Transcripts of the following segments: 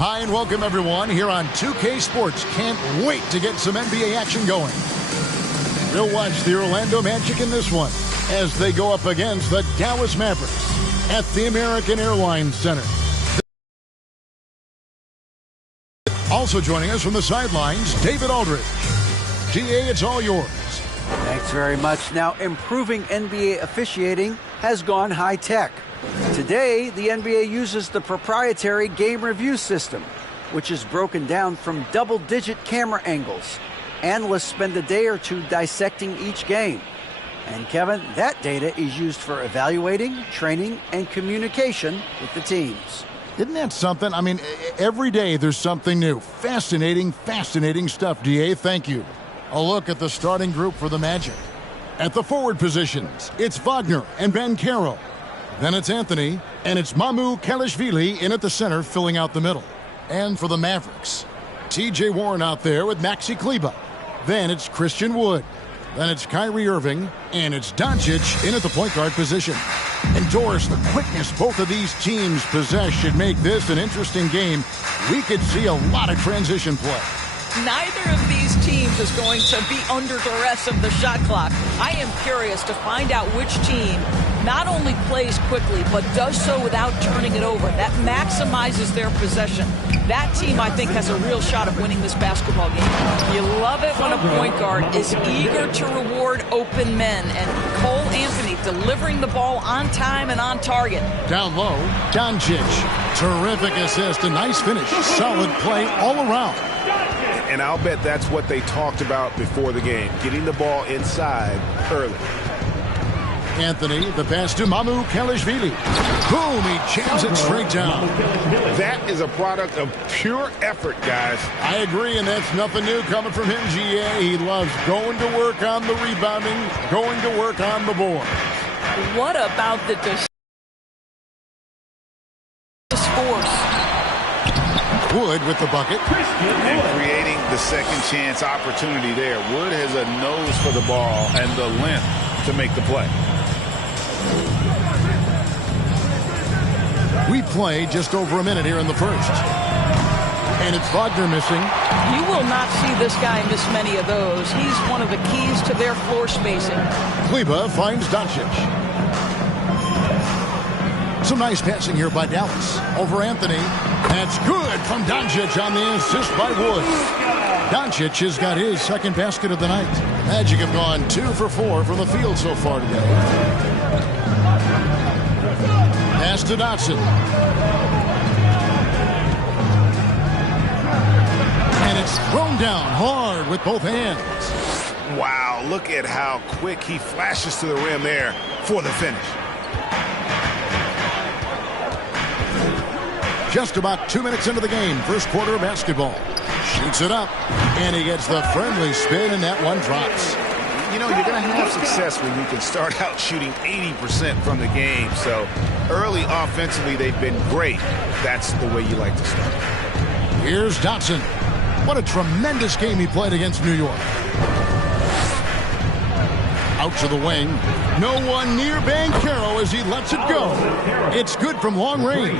Hi and welcome everyone here on 2K Sports. Can't wait to get some NBA action going. We'll watch the Orlando Magic in this one as they go up against the Dallas Mavericks at the American Airlines Center. Also joining us from the sidelines, David Aldridge. GA, it's all yours. Thanks very much. Now, improving NBA officiating has gone high-tech. Today, the NBA uses the proprietary game review system, which is broken down from double-digit camera angles. Analysts spend a day or two dissecting each game. And, Kevin, that data is used for evaluating, training, and communication with the teams. Isn't that something? I mean, every day there's something new. Fascinating stuff, DA. Thank you. A look at the starting group for the Magic. At the forward positions, it's Wagner and Banchero. Then it's Anthony, and it's Mamu Kelishvili in at the center, filling out the middle. And for the Mavericks, T.J. Warren out there with Maxi Kleber. Then it's Christian Wood. Then it's Kyrie Irving, and it's Doncic in at the point guard position. And Doris, the quickness both of these teams possess should make this an interesting game. We could see a lot of transition play. Neither of these teams is going to be under duress of the shot clock. I am curious to find out which team not only plays quickly, but does so without turning it over. That maximizes their possession. That team, I think, has a real shot of winning this basketball game. You love it when a point guard is eager to reward open men. And Cole Anthony delivering the ball on time and on target. Down low, Doncic. Terrific assist, a nice finish. Solid play all around. And I'll bet that's what they talked about before the game, getting the ball inside early. Anthony, the pass to Mamu Kelishvili. Boom, he jams it straight down. That is a product of pure effort, guys. I agree, and that's nothing new coming from him, GA. He loves going to work on the rebounding, going to work on the board. What about the force? Wood with the bucket. And creating the second chance opportunity there. Wood has a nose for the ball and the length to make the play. We play just over a minute here in the first. And it's Wagner missing. You will not see this guy miss many of those. He's one of the keys to their floor spacing. Kleber finds Doncic. Some nice passing here by Dallas. Over Anthony. That's good from Doncic on the assist by Wood. Doncic has got his second basket of the night. Magic have gone 2 for 4 from the field so far today. Pass to Dotson. And it's thrown down hard with both hands. Wow, look at how quick he flashes to the rim there for the finish. Just about 2 minutes into the game, first quarter of basketball. Shoots it up, and he gets the friendly spin, and that one drops. You know, you're going to have success when you can start out shooting 80% from the game. So early offensively, they've been great. That's the way you like to start. Here's Dotson. What a tremendous game he played against New York. Out to the wing. No one near Banchero as he lets it go. It's good from long range.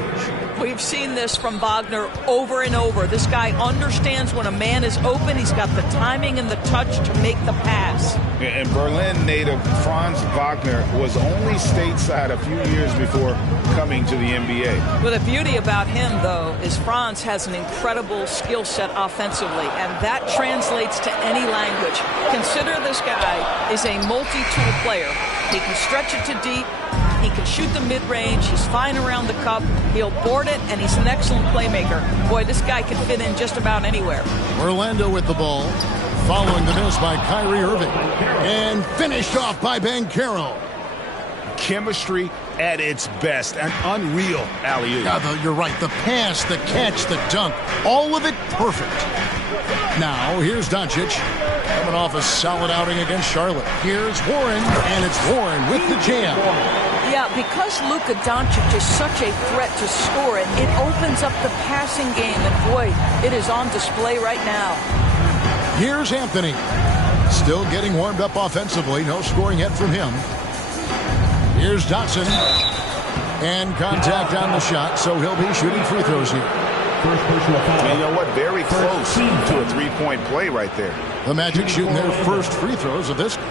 We've seen this from Wagner over and over. This guy understands when a man is open. He's got the timing and the touch to make the pass. And Berlin native Franz Wagner was only stateside a few years before coming to the NBA. Well, the beauty about him, though, is Franz has an incredible skill set offensively, and that translates to any language. Consider this guy is a multi-tool player. He can stretch it to deep. He can shoot the mid-range. He's fine around the cup. He'll board it, and he's an excellent playmaker. Boy, this guy can fit in just about anywhere. Orlando with the ball, following the miss by Kyrie Irving. And finished off by Banchero. Chemistry at its best. An unreal alley-oop. Yeah, you're right. The pass, the catch, the dunk, all of it perfect. Now, here's Doncic. Coming off a solid outing against Charlotte. Here's Warren, and it's Warren with the jam. Yeah, because Luka Doncic is such a threat to score it, it opens up the passing game, and boy, it is on display right now. Here's Anthony. Still getting warmed up offensively. No scoring yet from him. Here's Dotson. And contact on the shot, so he'll be shooting free throws here. First personal foul. And you know what? Very close to a three-point play right there. The Magic shooting their first free throws of this game.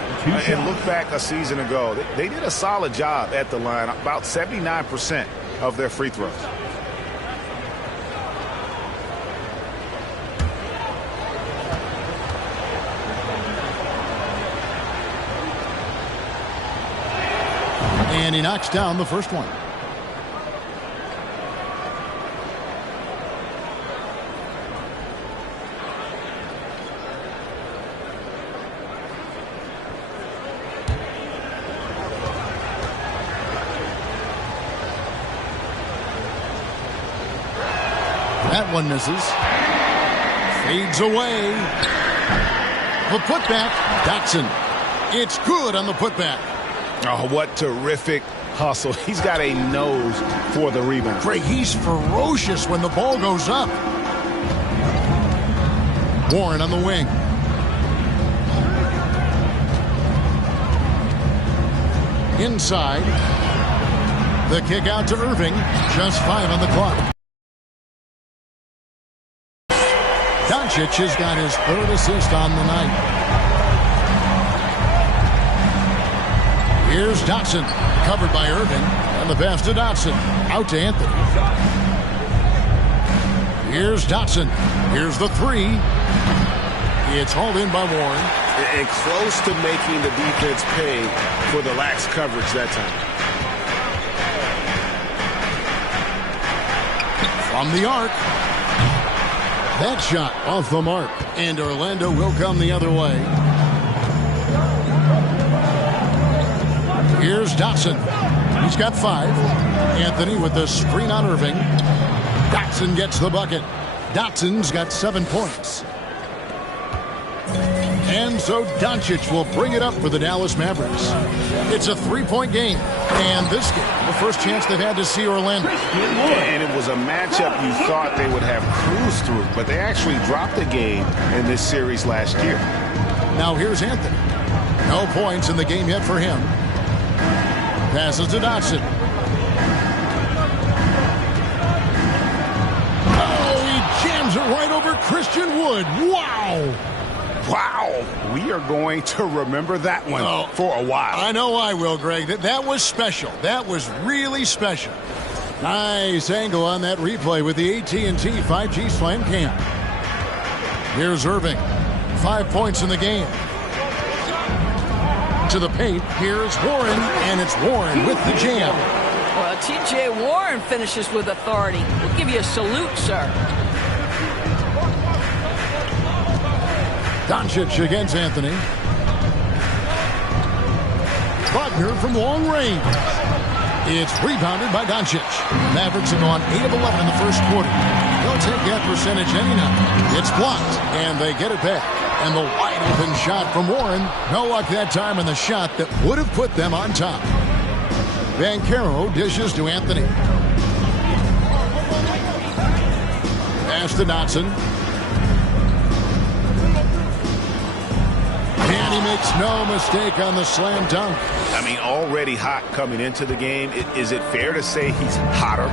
And look back a season ago. They did a solid job at the line, about 79% of their free throws. And he knocks down the first one. That one misses. Fades away. The putback. Dotson. It's good on the putback. Oh, what terrific hustle. He's got a nose for the rebound. Greg, he's ferocious when the ball goes up. Warren on the wing. Inside. The kick out to Irving. Just 5 on the clock. Doncic has got his third assist on the night. Here's Dotson, covered by Irving, and the pass to Dotson. Out to Anthony. Here's Dotson. Here's the three. It's hauled in by Warren. And close to making the defense pay for the lax coverage that time. From the arc. That shot off the mark. And Orlando will come the other way. Here's Dotson. He's got 5. Anthony with the screen on Irving. Dotson gets the bucket. Dotson's got 7 points. And so Doncic will bring it up for the Dallas Mavericks. It's a 3-point game. And this game, the first chance they've had to see Orlando. And it was a matchup you thought they would have cruised through, but they actually dropped the game in this series last year. Now here's Anthony. No points in the game yet for him. Passes to Dotson. Oh, he jams it right over Christian Wood. Wow. Wow. We are going to remember that one for a while. I know I will, Greg. That was special. That was really special. Nice angle on that replay with the AT&T 5G Slam Cam. Here's Irving. 5 points in the game. To the paint, here's Warren, and it's Warren with the jam. Well, T.J. Warren finishes with authority. We'll give you a salute, sir. Doncic against Anthony. Wagner from long range. It's rebounded by Doncic. Mavericks have gone 8 of 11 in the first quarter. They'll take that percentage any night. It's blocked, and they get it back. And the wide-open shot from Warren. No luck that time in the shot that would have put them on top. Banchero dishes to Anthony. Pass to Dotson. And he makes no mistake on the slam dunk. I mean, already hot coming into the game. Is it fair to say he's hotter?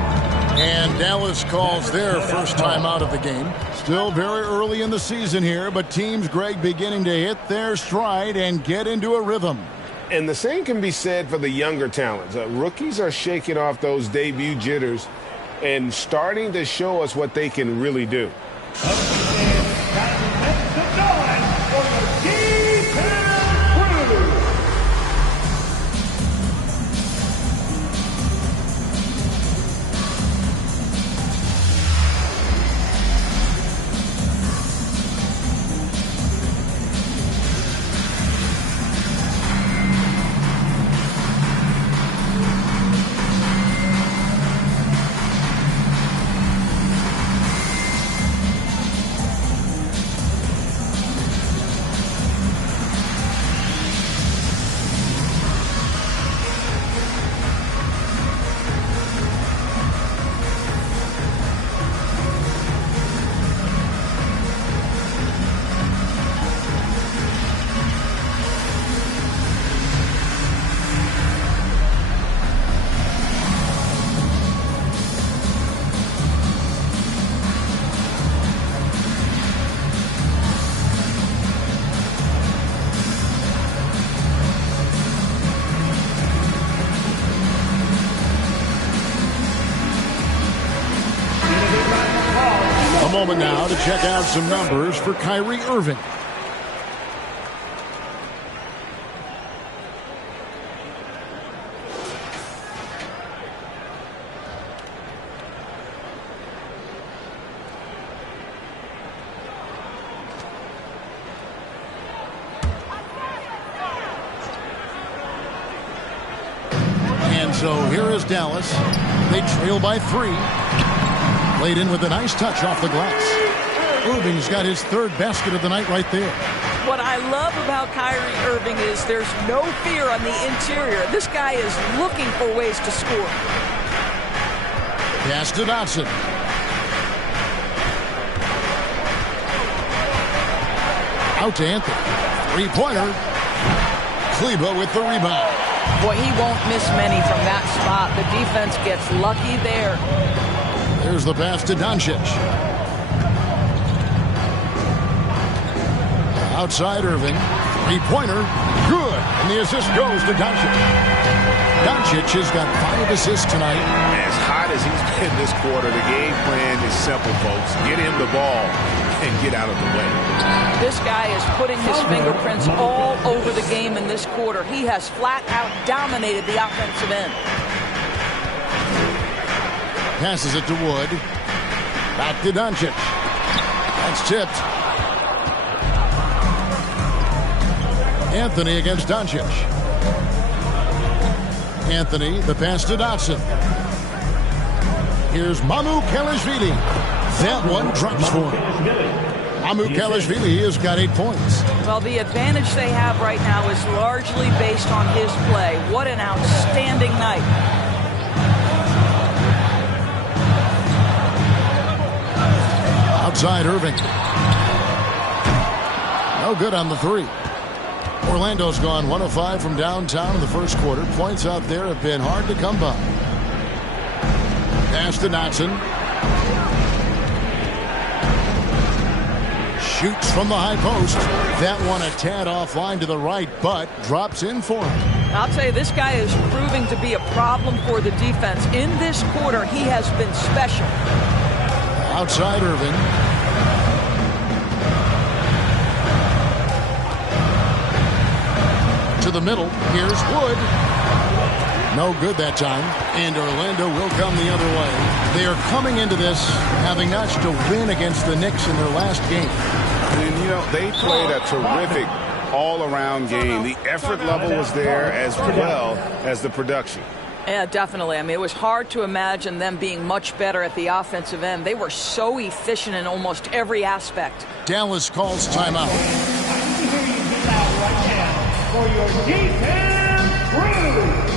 And Dallas calls their first time out of the game. Still very early in the season here, but teams, Greg, beginning to hit their stride and get into a rhythm. And the same can be said for the younger talents. Rookies are shaking off those debut jitters and starting to show us what they can really do. moment now to check out some numbers for Kyrie Irving. So here is Dallas. They trail by 3. Laid in with a nice touch off the glass. Irving's got his 3rd basket of the night right there. What I love about Kyrie Irving is there's no fear on the interior. This guy is looking for ways to score. Pass to Dotson. Out to Anthony. 3-pointer. Kleber with the rebound. Boy, he won't miss many from that spot. The defense gets lucky there. There's the pass to Doncic. Outside Irving. 3-pointer. Good. And the assist goes to Doncic. Doncic has got 5 assists tonight. As hot as he's been this quarter, the game plan is simple, folks. Get him the ball and get out of the way. This guy is putting his fingerprints all over the game in this quarter. He has flat out dominated the offensive end. Passes it to Wood. Back to Doncic. That's tipped. Anthony against Doncic. Anthony, the pass to Dotson. Here's Mamukelashvili. That one drops for him. Mamukelashvili has got 8 points. Well, the advantage they have right now is largely based on his play. What an outstanding night. Outside Irving. No good on the 3. Orlando's gone 1 of 5 from downtown in the first quarter. Points out there have been hard to come by. Pass to Dotson. Shoots from the high post. That one a tad offline to the right, but drops in for him. I'll tell you, this guy is proving to be a problem for the defense. In this quarter, he has been special. Outside Irving. To the middle. Here's Wood. No good that time. And Orlando will come the other way. They are coming into this having notched a win against the Knicks in their last game. And, you know, they played a terrific all-around game. The effort level was there as well as the production. Yeah, definitely. I mean, it was hard to imagine them being much better at the offensive end. They were so efficient in almost every aspect. Dallas calls timeout. For your defense crew.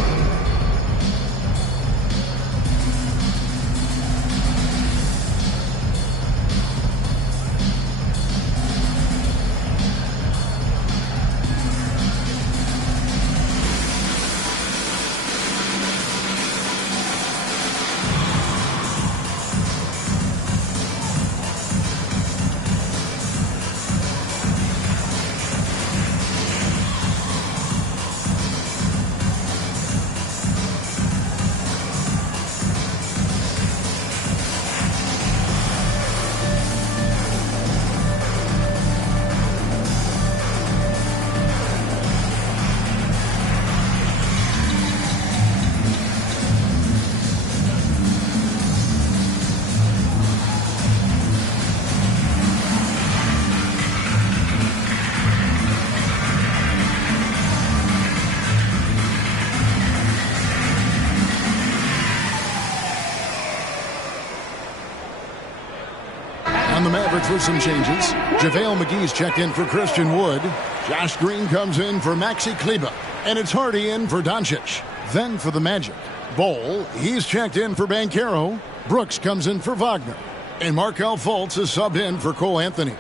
On the Mavericks with some changes. JaVale McGee's checked in for Christian Wood. Josh Green comes in for Maxi Kleber. And it's Hardy in for Doncic. Then for the Magic. Bol, he's checked in for Banchero. Brooks comes in for Wagner. And Markelle Fultz is subbed in for Cole Anthony.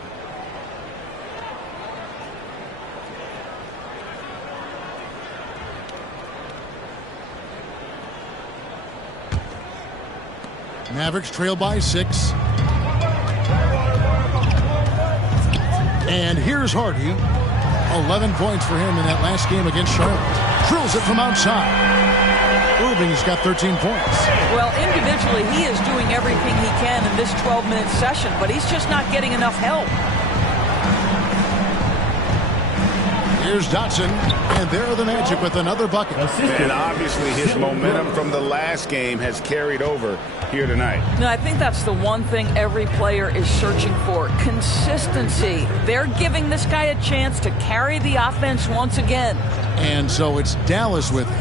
Mavericks trail by 6. And here's Hardy. 11 points for him in that last game against Charlotte. Drills it from outside. Irving's got 13 points. Well, individually, he is doing everything he can in this 12-minute session, but he's just not getting enough help. Here's Dotson, and there are the Magic with another bucket. And obviously his momentum from the last game has carried over here tonight. No, I think that's the one thing every player is searching for, consistency. They're giving this guy a chance to carry the offense once again. And so it's Dallas with it.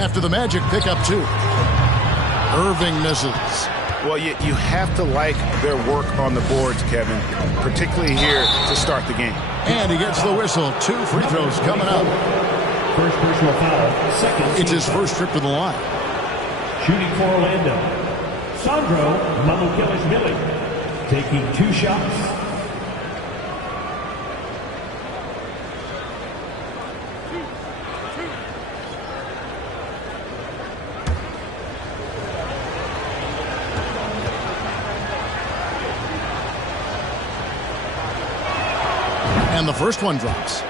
After the Magic pick up 2. Irving misses. Well, you have to like their work on the boards, Kevin, particularly here to start the game. And he gets the whistle. 2 free throws coming up. First personal foul, second. It's his first trip to the line. Shooting for Orlando, Sandro Mamukelashvili, taking 2 shots. And the first one drops.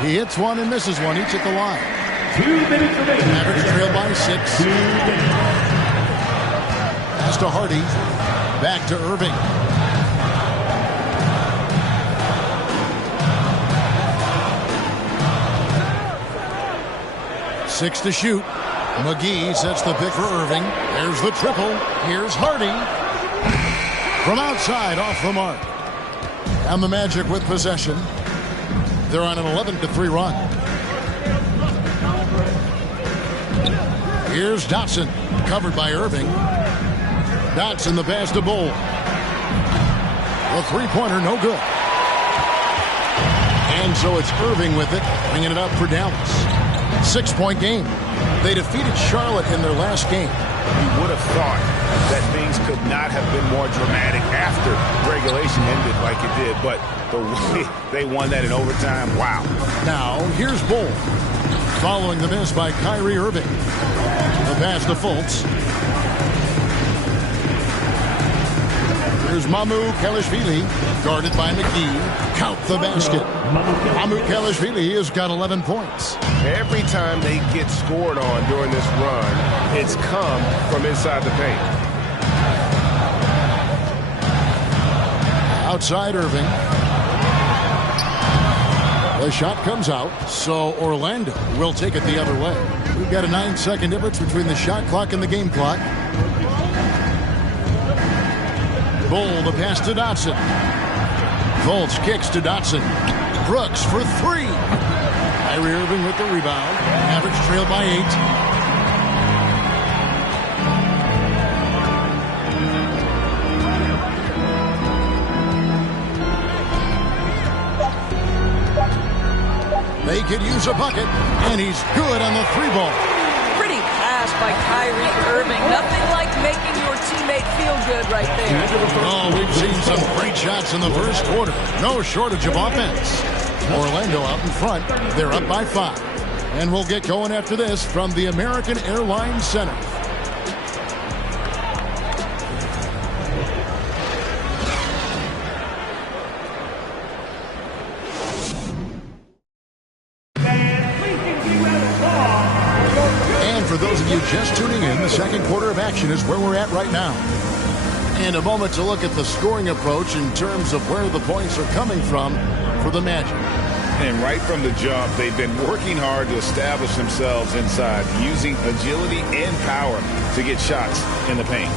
He hits one and misses one, each at the line. 2 minutes remaining. Mavericks trail by 6. 2 minutes. Pass to Hardy. Back to Irving. Six to shoot. McGee sets the pick for Irving. There's the triple. Here's Hardy. From outside, off the mark. And the Magic with possession. They're on an 11-3 run. Here's Dotson. Covered by Irving. Dotson the pass to Bull. The three-pointer, no good. And so it's Irving with it, bringing it up for Dallas. 6-point game. They defeated Charlotte in their last game. You would have thought that things could not have been more dramatic after regulation ended like it did, but the way they won that in overtime, wow. Now, here's Bull. Following the miss by Kyrie Irving. The pass to Fultz. Here's Mamukelashvili, guarded by McGee. Count the basket. Mamukelashvili has got 11 points. Every time they get scored on during this run, it's come from inside the paint. Outside Irving. The shot comes out, so Orlando will take it the other way. We've got a 9-second difference between the shot clock and the game clock. Bull, the pass to Dotson. Fultz kicks to Dotson. Brooks for 3. Kyrie Irving with the rebound. Mavericks trail by 8. They could use a bucket, and he's good on the 3-ball. Pretty pass by Kyrie Irving. Nothing like making your teammate feel good right there. Oh, we've seen some great shots in the first quarter. No shortage of offense. Orlando out in front. They're up by 5. And we'll get going after this from the American Airlines Center. For those of you just tuning in, the second quarter of action is where we're at right now. And a moment to look at the scoring approach in terms of where the points are coming from for the Magic. And right from the jump, they've been working hard to establish themselves inside, using agility and power to get shots in the paint.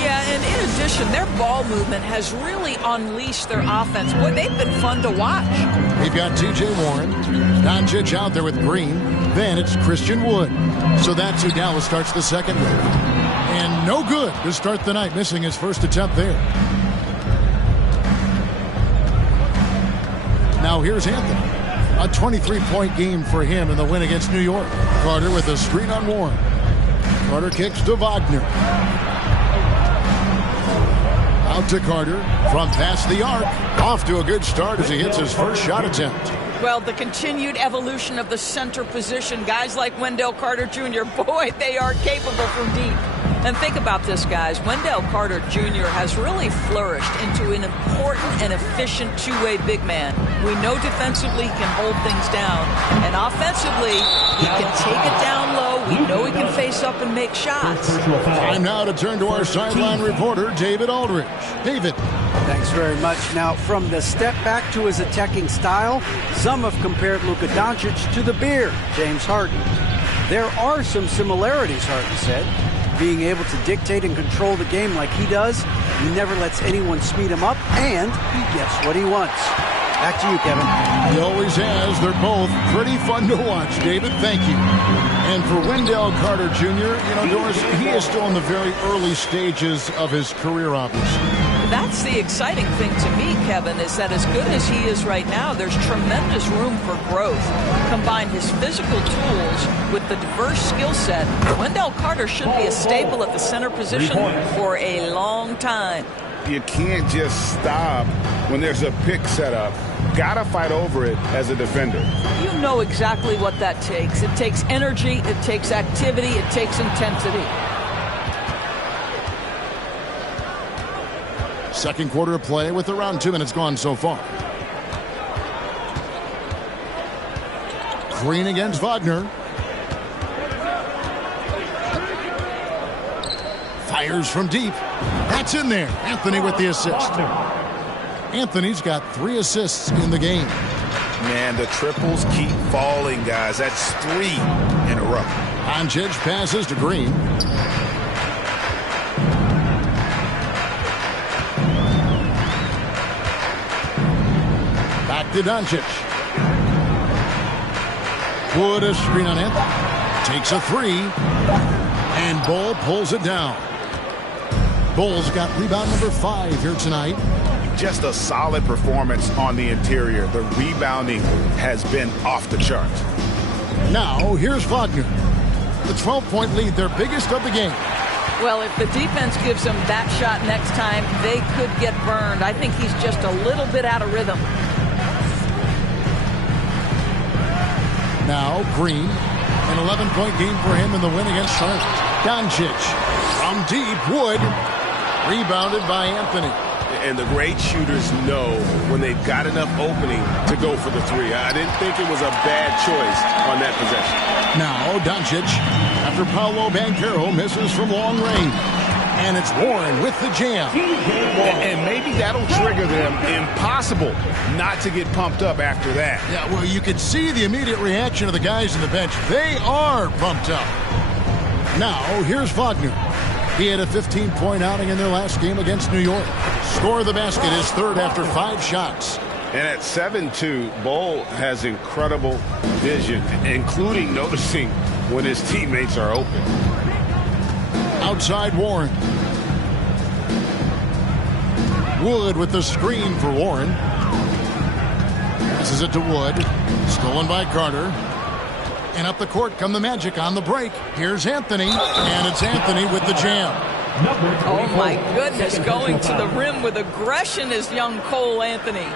Yeah, and in addition, their ball movement has really unleashed their offense. Boy, they've been fun to watch. We've got T.J. Warren, Doncic out there with Green. Then it's Christian Wood. So that's who Dallas starts the second with. And no good to start the night, missing his first attempt there. Now here's Anthony. A 23-point game for him in the win against New York. Carter with a screen on Warren. Carter kicks to Wagner. Out to Carter from past the arc. Off to a good start as he hits his first shot attempt. Well, the continued evolution of the center position, guys like Wendell Carter Jr., boy, they are capable from deep. And think about this, guys. Wendell Carter Jr. has really flourished into an important and efficient two-way big man. We know defensively he can hold things down. And offensively, he can take it down low. We know he can face up and make shots. Time now to turn to our sideline reporter, David Aldridge. David. Thanks very much. Now, from the step back to his attacking style, some have compared Luka Doncic to the Beard, James Harden. There are some similarities, Harden said. Being able to dictate and control the game like he does, he never lets anyone speed him up, and he gets what he wants. Back to you, Kevin. He always has. They're both pretty fun to watch, David. Thank you. And for Wendell Carter Jr., Doris, he is still in the very early stages of his career, obviously. That's the exciting thing to me, Kevin, is that as good as he is right now, there's tremendous room for growth. Combine his physical tools with the diverse skill set, Wendell Carter should be a staple at the center position for a long time. You can't just stop when there's a pick set up. Gotta fight over it as a defender. You know exactly what that takes. It takes energy, it takes activity, it takes intensity. Second quarter of play with around 2 minutes gone so far. Green against Wagner. Fires from deep. That's in there. Anthony with the assist. Anthony's got 3 assists in the game. Man, the triples keep falling, guys. That's 3 in a row. Doncic passes to Green. Back to Doncic. Wood a screen on it. Takes a 3. And Bull pulls it down. Bull's got rebound number 5 here tonight. Just a solid performance on the interior. The rebounding has been off the charts. Now, here's Wagner. The 12-point lead, their biggest of the game. Well, if the defense gives him that shot next time, they could get burned. I think he's just a little bit out of rhythm. Now, Green. An 11-point game for him in the win against Charlotte. Doncic. From deep, Wood. Rebounded by Anthony. And the great shooters know when they've got enough opening to go for the 3. I didn't think it was a bad choice on that possession. Now, Doncic, after Paolo Banchero misses from long range. And it's Warren with the jam. And maybe that'll trigger them. Impossible not to get pumped up after that. Yeah, well, you could see the immediate reaction of the guys on the bench. They are pumped up. Now, here's Wagner. He had a 15-point outing in their last game against New York. Score of the basket is 3rd after 5 shots. And at 7-2, Bull has incredible vision, including noticing when his teammates are open. Outside Warren. Wood with the screen for Warren. Passes it to Wood. Stolen by Carter. And up the court come the Magic on the break. Here's Anthony. And it's Anthony with the jam. Oh, my goodness. Going to the rim with aggression is young Cole Anthony.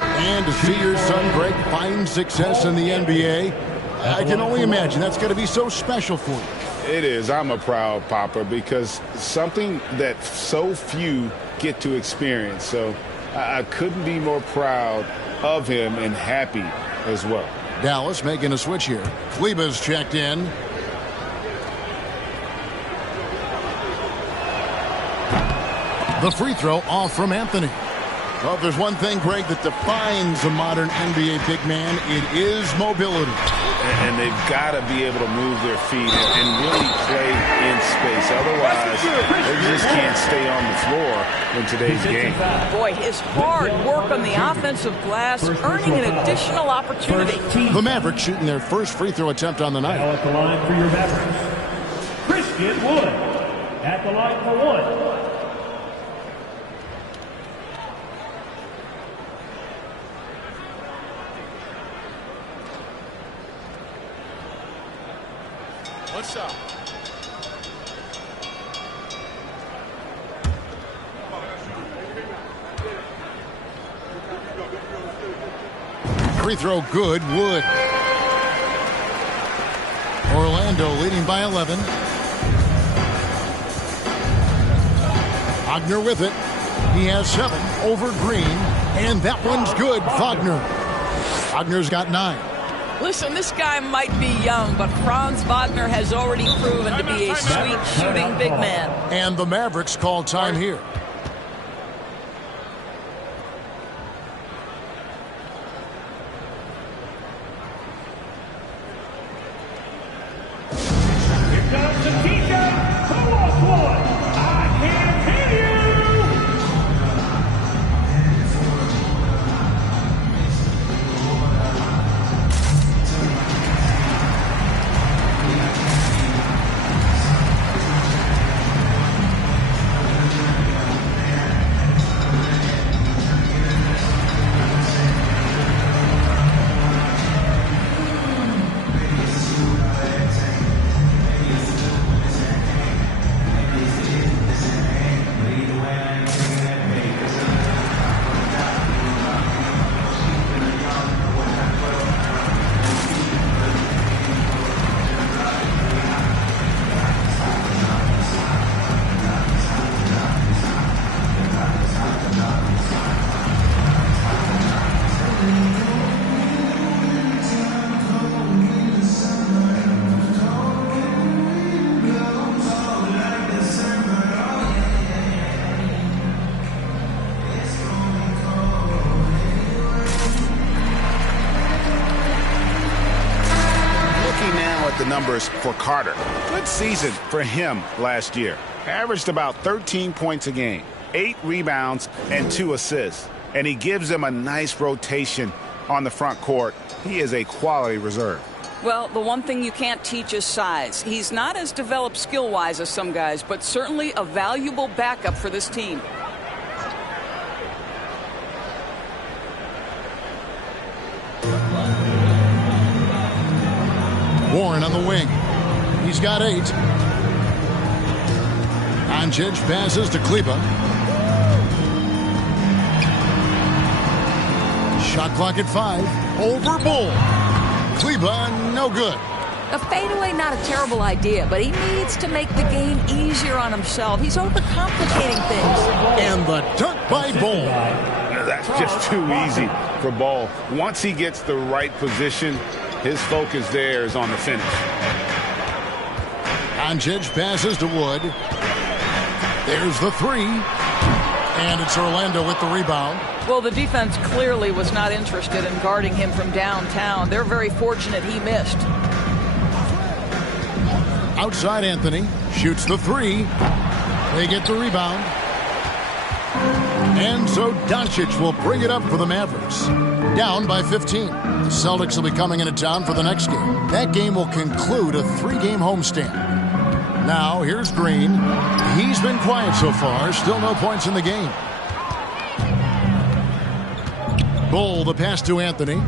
And to see your son, Greg, find success in the NBA, I can only imagine that's going to be so special for you. It is. I'm a proud papa because something that so few get to experience. So I couldn't be more proud of him and happy as well. Dallas making a switch here. Kleber's checked in. The free throw off from Anthony. Well, if there's one thing, Greg, that defines a modern NBA big man, it is mobility. And they've got to be able to move their feet and really play in space. Otherwise, they just can't stay on the floor in today's game. Boy, his hard work on the offensive glass, earning an additional opportunity. The Mavericks shooting their first free throw attempt on the night. Now at the line for your Mavericks, Christian Wood. At the line for 1. What's up? Free throw good, Wood. Orlando leading by 11. Wagner with it. He has 7 over Green, and that one's good. Wagner's got 9. Listen, this guy might be young, but Franz Wagner has already proven to be a sweet shooting big man. And the Mavericks call time here. Here comes the TJ. Who wants one? I can't hear you. The numbers for Carter. Good season for him last year. Averaged about 13 points a game, 8 rebounds, and 2 assists. And he gives them a nice rotation on the front court. He is a quality reserve. Well, the one thing you can't teach is size. He's not as developed skill-wise as some guys, but certainly a valuable backup for this team. Warren on the wing. He's got 8. Doncic passes to Kleber. Shot clock at 5. Over Bull. Kleber, no good. A fadeaway, not a terrible idea, but he needs to make the game easier on himself. He's overcomplicating things. And the dunk by Bull. That's just too easy for Ball. Once he gets the right position, his focus there is on the finish. Doncic passes to Wood. There's the 3. And it's Orlando with the rebound. Well, the defense clearly was not interested in guarding him from downtown. They're very fortunate he missed. Outside Anthony. Shoots the 3. They get the rebound. And so Doncic will bring it up for the Mavericks. Down by 15. The Celtics will be coming into town for the next game. That game will conclude a 3-game homestand. Now, here's Green. He's been quiet so far. Still no points in the game. Bull, the pass to Anthony.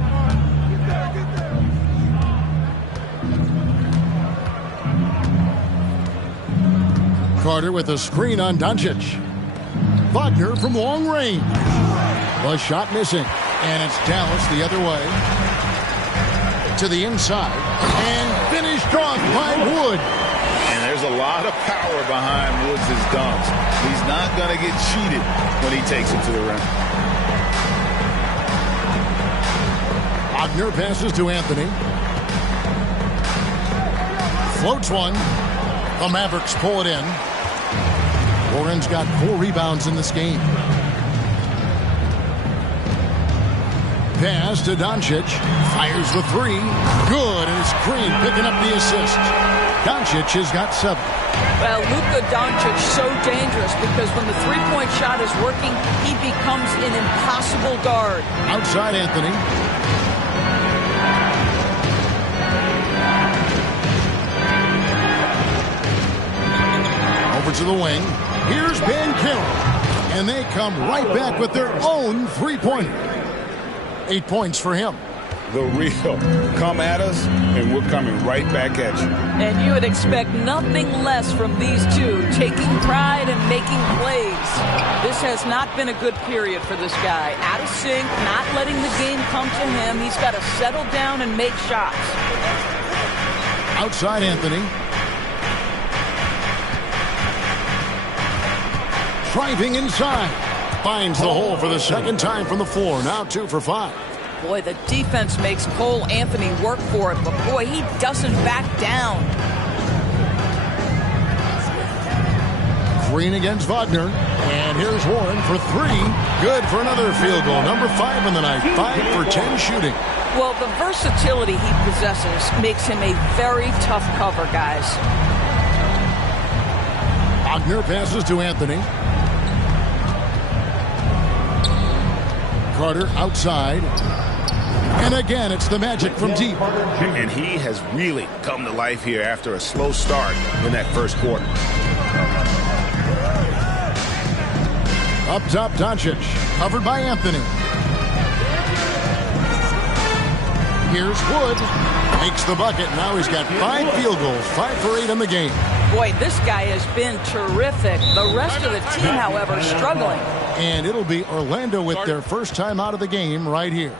Carter with a screen on Doncic. Wagner from long range. The shot missing. And it's Dallas the other way. To the inside. And finished off by Wood. And there's a lot of power behind Woods' dunks. He's not going to get cheated when he takes it to the rim. Wagner passes to Anthony. Floats one. The Mavericks pull it in. Warren's got 4 rebounds in this game. Pass to Doncic. Fires the 3. Good, and it's Green picking up the assist. Doncic has got 7. Well, Luka Doncic so dangerous because when the three-point shot is working, he becomes an impossible guard. Outside Anthony. Over to the wing. Here's Banchero. And they come right back with their own three-pointer. 8 points for him. The real come at us and we're coming right back at you. And you would expect nothing less from these two, taking pride and making plays. This has not been a good period for this guy. Out of sync, not letting the game come to him. He's got to settle down and make shots. Outside Anthony. Driving inside. Finds the hole for the second time from the floor. Now 2 for 5. Boy, the defense makes Cole Anthony work for it, but boy, he doesn't back down. Green against Wagner. And here's Warren for 3. Good for another field goal. Number 5 in the night. 5 for 10 shooting. Well, the versatility he possesses makes him a very tough cover, guys. Wagner passes to Anthony. Carter outside. And again, it's the Magic from deep. And he has really come to life here after a slow start in that first quarter. Up top, Doncic. Covered by Anthony. Here's Wood. Makes the bucket. Now he's got 5 field goals. 5 for 8 in the game. Boy, this guy has been terrific. The rest of the team, however, struggling. And it'll be Orlando with their first time out of the game right here.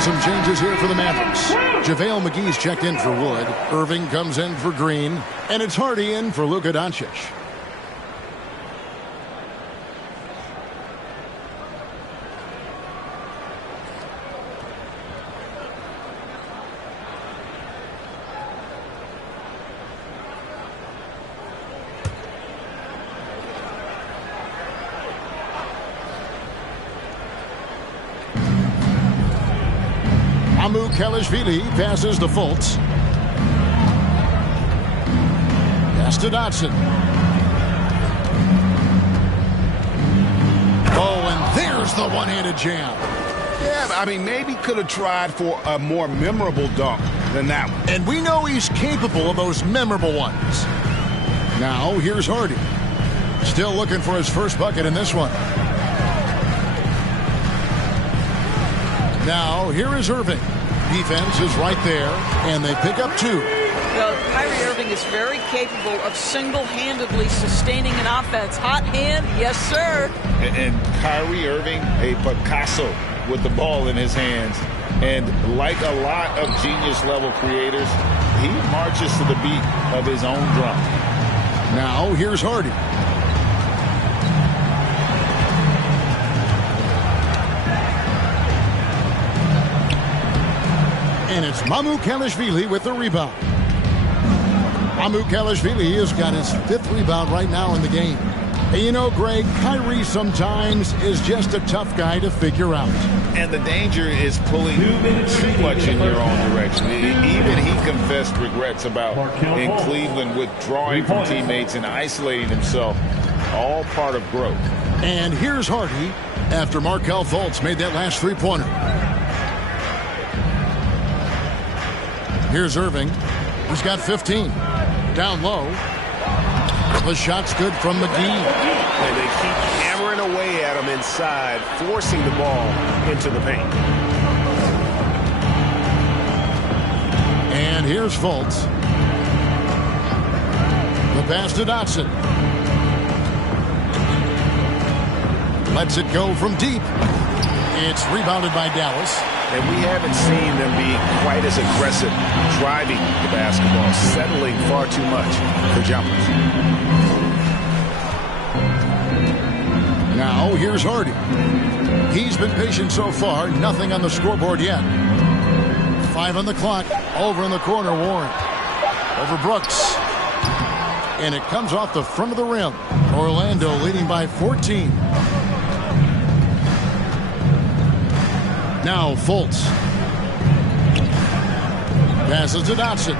Some changes here for the Mavericks. JaVale McGee's checked in for Wood. Irving comes in for Green. And it's Hardy in for Luka Doncic. Kelishvili passes to Fultz. Pass to Dotson. Oh, and there's the one-handed jam. Yeah, I mean, maybe could have tried for a more memorable dunk than that one. And we know he's capable of those memorable ones. Now, here's Hardy. Still looking for his first bucket in this one. Now, here is Irving. Defense is right there, and they pick up 2. Well, Kyrie Irving is very capable of single-handedly sustaining an offense. Hot hand, yes, sir. And Kyrie Irving, a Picasso with the ball in his hands. And like a lot of genius-level creators, he marches to the beat of his own drum. Now, here's Hardy. And it's Mamu Kelishvili with the rebound. Mamu Kelishvili has got his 5th rebound right now in the game. And you know, Greg, Kyrie sometimes is just a tough guy to figure out. And the danger is pulling too much in your own direction. Even he confessed regrets about in Cleveland withdrawing from teammates and isolating himself. All part of growth. And here's Hardy after Markelle Fultz made that last 3-pointer. Here's Irving. He's got 15. Down low. The shot's good from McGee. And they keep hammering away at at him inside, forcing the ball into the paint. And here's Fultz. The pass to Dotson. Lets it go from deep. It's rebounded by Dallas. And we haven't seen them be quite as aggressive driving the basketball, settling far too much for jumpers. Now here's Hardy. He's been patient so far. Nothing on the scoreboard yet. 5 on the clock. Over in the corner, Warren. Over Brooks. And it comes off the front of the rim. Orlando leading by 14. Now Fultz. Passes to Dotson.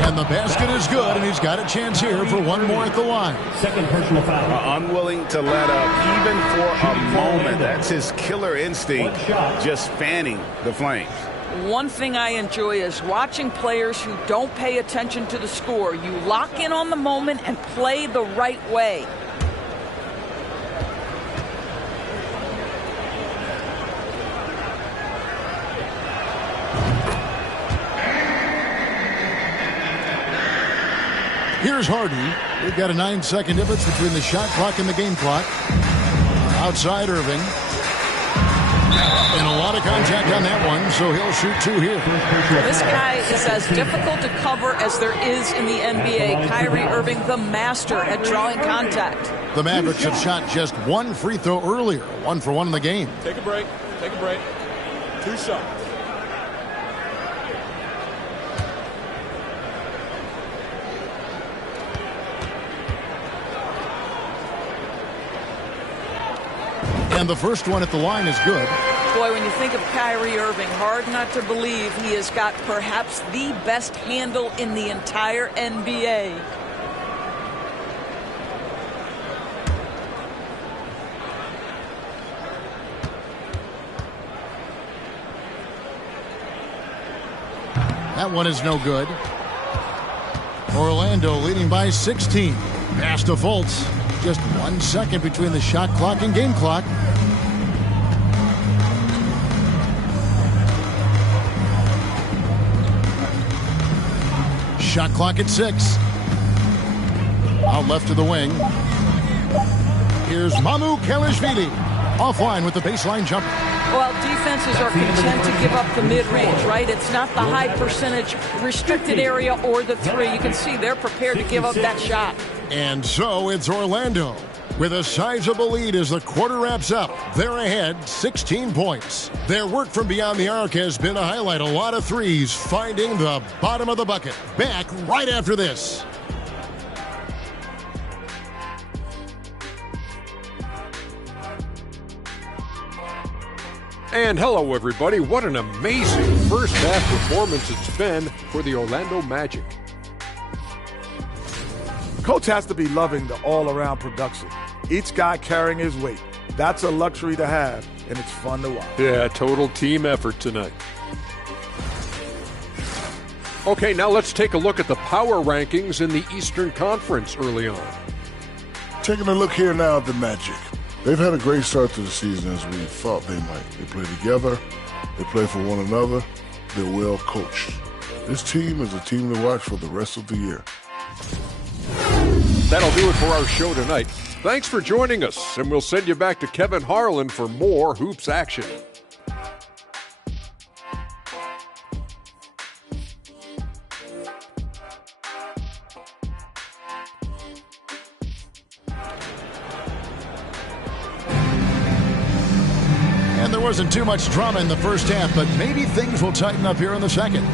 And the basket is good, and he's got a chance here for one more at the line. Second personal foul. Unwilling to let up, even for a moment. That's his killer instinct, just fanning the flames. One thing I enjoy is watching players who don't pay attention to the score. You lock in on the moment and play the right way. Here's Hardy. We've got a 9-second difference between the shot clock and the game clock. Outside Irving. And a lot of contact on that one, so he'll shoot 2 here. This guy is as difficult to cover as there is in the NBA. Kyrie Irving, the master at drawing contact. The Mavericks have shot just 1 free throw earlier. 1 for 1 in the game. Take a break. 2 shots. And the first one at the line is good. Boy, when you think of Kyrie Irving, hard not to believe he has got perhaps the best handle in the entire NBA. That one is no good. Orlando leading by 16. Pass to Fultz. Just 1 second between the shot clock and game clock. Shot clock at 6. Out left to the wing. Here's Mamu Kelishvili. Offline with the baseline jumper. Well, defenses are content to give up the mid-range, right? It's not the high percentage restricted area or the 3. You can see they're prepared to give up that shot. And so it's Orlando with a sizable lead as the quarter wraps up. They're ahead 16 points. Their work from beyond the arc has been a highlight. A lot of threes finding the bottom of the bucket. Back right after this. And hello, everybody. What an amazing first half performance it's been for the Orlando Magic. Coach has to be loving the all-around production. Each guy carrying his weight. That's a luxury to have, and it's fun to watch. Yeah, total team effort tonight. Okay, now let's take a look at the power rankings in the Eastern Conference early on. Taking a look here now at the Magic. They've had a great start to the season as we thought they might. They play together, they play for one another, they're well coached. This team is a team to watch for the rest of the year. That'll do it for our show tonight. Thanks for joining us, and we'll send you back to Kevin Harlan for more Hoops action. And there wasn't too much drama in the first half, but maybe things will tighten up here in the second.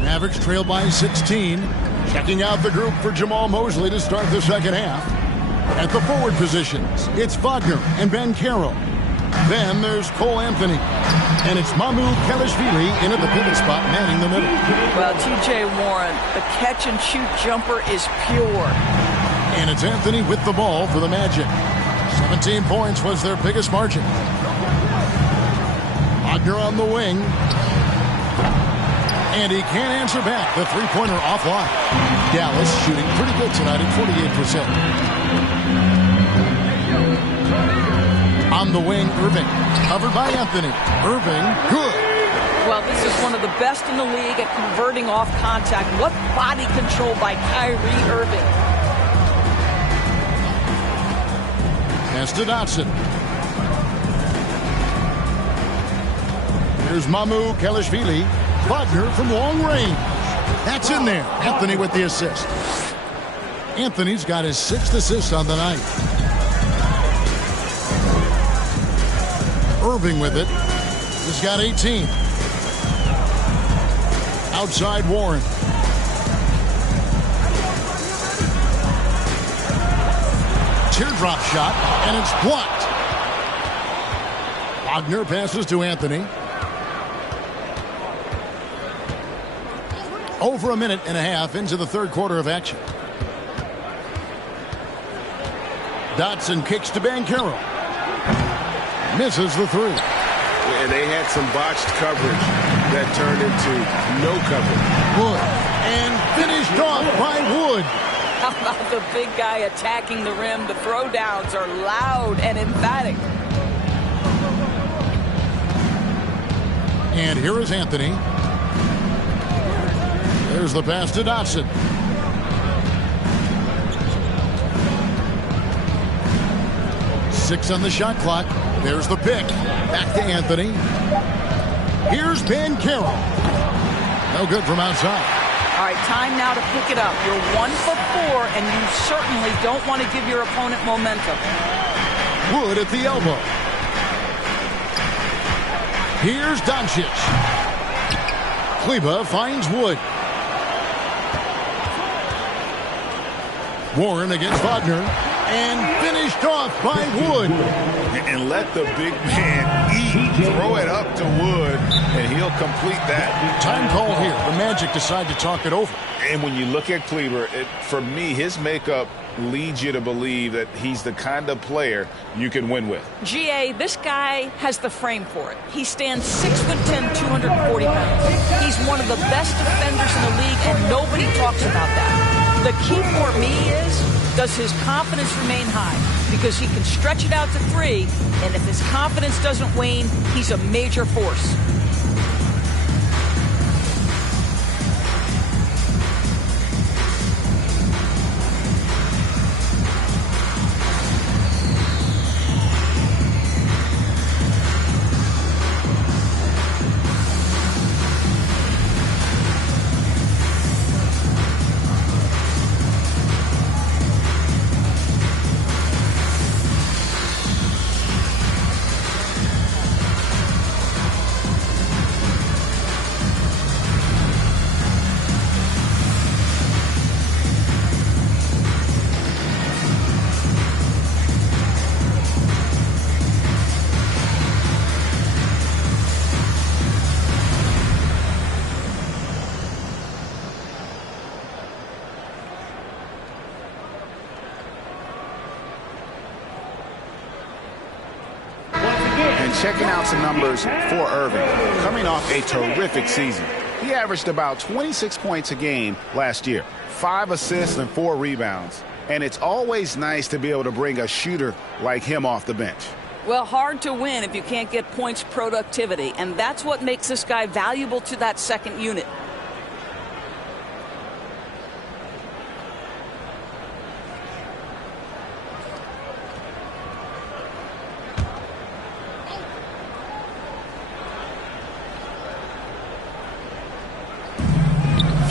Mavericks trail by 16. Checking out the group for Jamal Mosley to start the second half. At the forward positions, it's Wagner and Banchero. Then there's Cole Anthony. And it's Mamu Kelishvili in at the pivot spot, manning the middle. Well, T.J. Warren, the catch-and-shoot jumper is pure. And it's Anthony with the ball for the Magic. 17 points was their biggest margin. Wagner on the wing. And he can't answer back. The three-pointer offline. Dallas shooting pretty good tonight at 48%. On the wing, Irving. Covered by Anthony. Irving, good. Well, this is one of the best in the league at converting off contact. What body control by Kyrie Irving. Pass to Dotson. Here's Mamu Kelishvili. Wagner from long range. That's in there. Anthony with the assist. Anthony's got his 6th assist on the night. Irving with it. He's got 18. Outside Warren. Teardrop shot, and it's blocked. Wagner passes to Anthony. Over a minute and a half into the third quarter of action. Dotson kicks to Banchero. Misses the three. And they had some botched coverage that turned into no coverage. Wood. And finished off by Wood. How about the big guy attacking the rim? The throwdowns are loud and emphatic. And here is Anthony. There's the pass to Dotson. Six on the shot clock. There's the pick. Back to Anthony. Here's Banchero. No good from outside. All right, time now to pick it up. You're 1 for 4, and you certainly don't want to give your opponent momentum. Wood at the elbow. Here's Doncic. Kleba finds Wood. Warren against Wagner. And finished off by Wood. And let the big man eat. Throw it up to Wood, and he'll complete that. Time called here. The Magic decide to talk it over. And when you look at Kleber, for me, his makeup leads you to believe that he's the kind of player you can win with. GA, this guy has the frame for it. He stands 6'10", 240 pounds. He's one of the best defenders in the league, and nobody talks about that. The key for me is, does his confidence remain high? Because he can stretch it out to 3, and if his confidence doesn't wane, he's a major force. Checking out some numbers for Irving. Coming off a terrific season. He averaged about 26 points a game last year, 5 assists and 4 rebounds. And it's always nice to be able to bring a shooter like him off the bench. Well, hard to win if you can't get points productivity, and that's what makes this guy valuable to that second unit.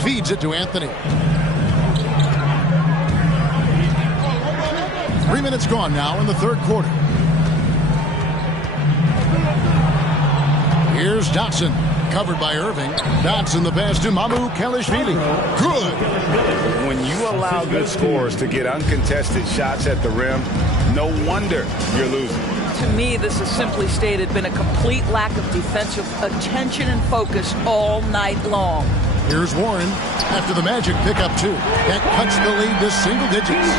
Feeds it to Anthony. 3 minutes gone now in the third quarter. Here's Dotson, covered by Irving. Dotson the pass to Mamu Kelishvili. Good. When you allow good scorers to get uncontested shots at the rim, no wonder you're losing. To me, this is simply stated been a complete lack of defensive attention and focus all night long. Here's Warren after the Magic pick up 2. That cuts the lead to single digits.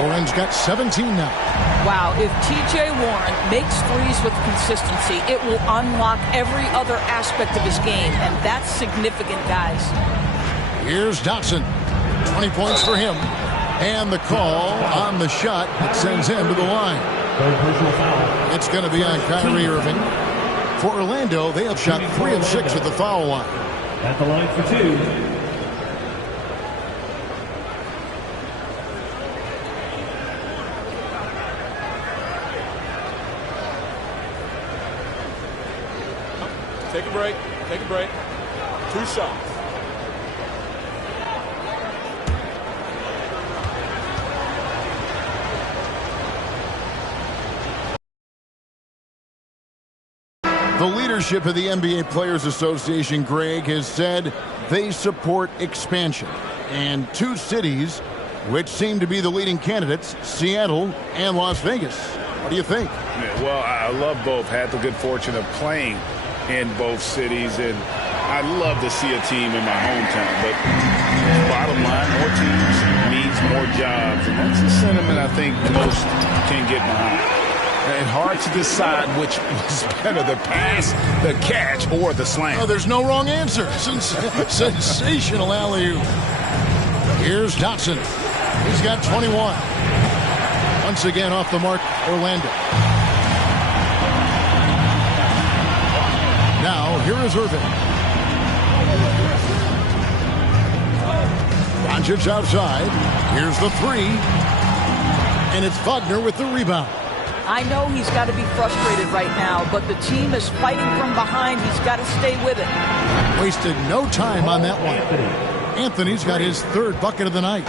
Warren's got 17 now. Wow, if T.J. Warren makes threes with consistency, it will unlock every other aspect of his game, and that's significant, guys. Here's Dotson. 20 points for him. And the call on the shot that sends him to the line. It's going to be on Kyrie Irving. For Orlando, they have shot 3 of 6 at the foul line. At the line for 2. Take a break. Take a break. 2 shots. The leadership of the NBA Players Association, Greg, has said they support expansion. And 2 cities which seem to be the leading candidates, Seattle and Las Vegas. What do you think? Yeah, well, I love both. Had the good fortune of playing in both cities, and I'd love to see a team in my hometown. But bottom line, more teams means more jobs. And that's the sentiment I think most can get behind. And hard to decide which was better, the pass, the catch, or the slam. Oh, there's no wrong answer. Sensational alley-oop. Here's Dotson. He's got 21. Once again off the mark, Orlando. Now, here is Irving. Doncic outside. Here's the 3. And it's Wagner with the rebound. I know he's got to be frustrated right now, but the team is fighting from behind. He's got to stay with it. Wasted no time on that one. Anthony's got his 3rd bucket of the night.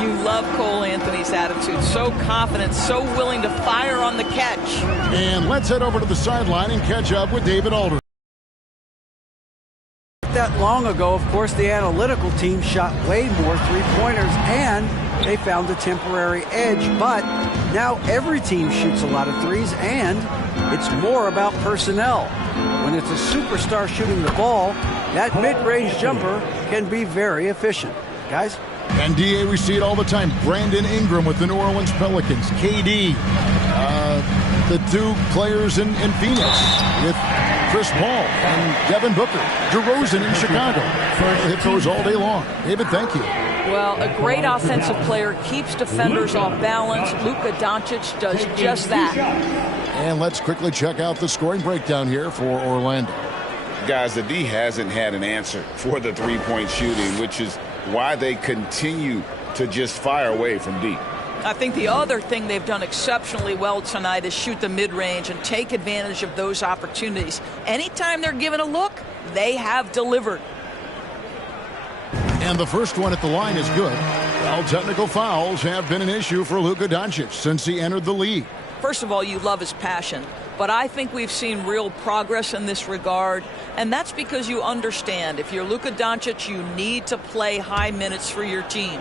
You love Cole Anthony's attitude. So confident, so willing to fire on the catch. And let's head over to the sideline and catch up with David Alder. That long ago, of course, the analytical team shot way more three-pointers and they found a temporary edge, but now every team shoots a lot of threes, and it's more about personnel. When it's a superstar shooting the ball, that mid-range jumper can be very efficient. Guys? And DA, we see it all the time. Brandon Ingram with the New Orleans Pelicans. KD, the 2 players in Phoenix with Chris Paul and Devin Booker. DeRozan in Chicago. Hit those all day long. David, thank you. Well, a great offensive player keeps defenders off balance. Luka Doncic does just that. And let's quickly check out the scoring breakdown here for Orlando. Guys, the D hasn't had an answer for the three-point shooting, which is why they continue to just fire away from deep. I think the other thing they've done exceptionally well tonight is shoot the mid-range and take advantage of those opportunities. Anytime they're given a look, they have delivered. And the first one at the line is good. Well, technical fouls have been an issue for Luka Doncic since he entered the league. First of all, you love his passion, but I think we've seen real progress in this regard, and that's because you understand if you're Luka Doncic, you need to play high minutes for your team.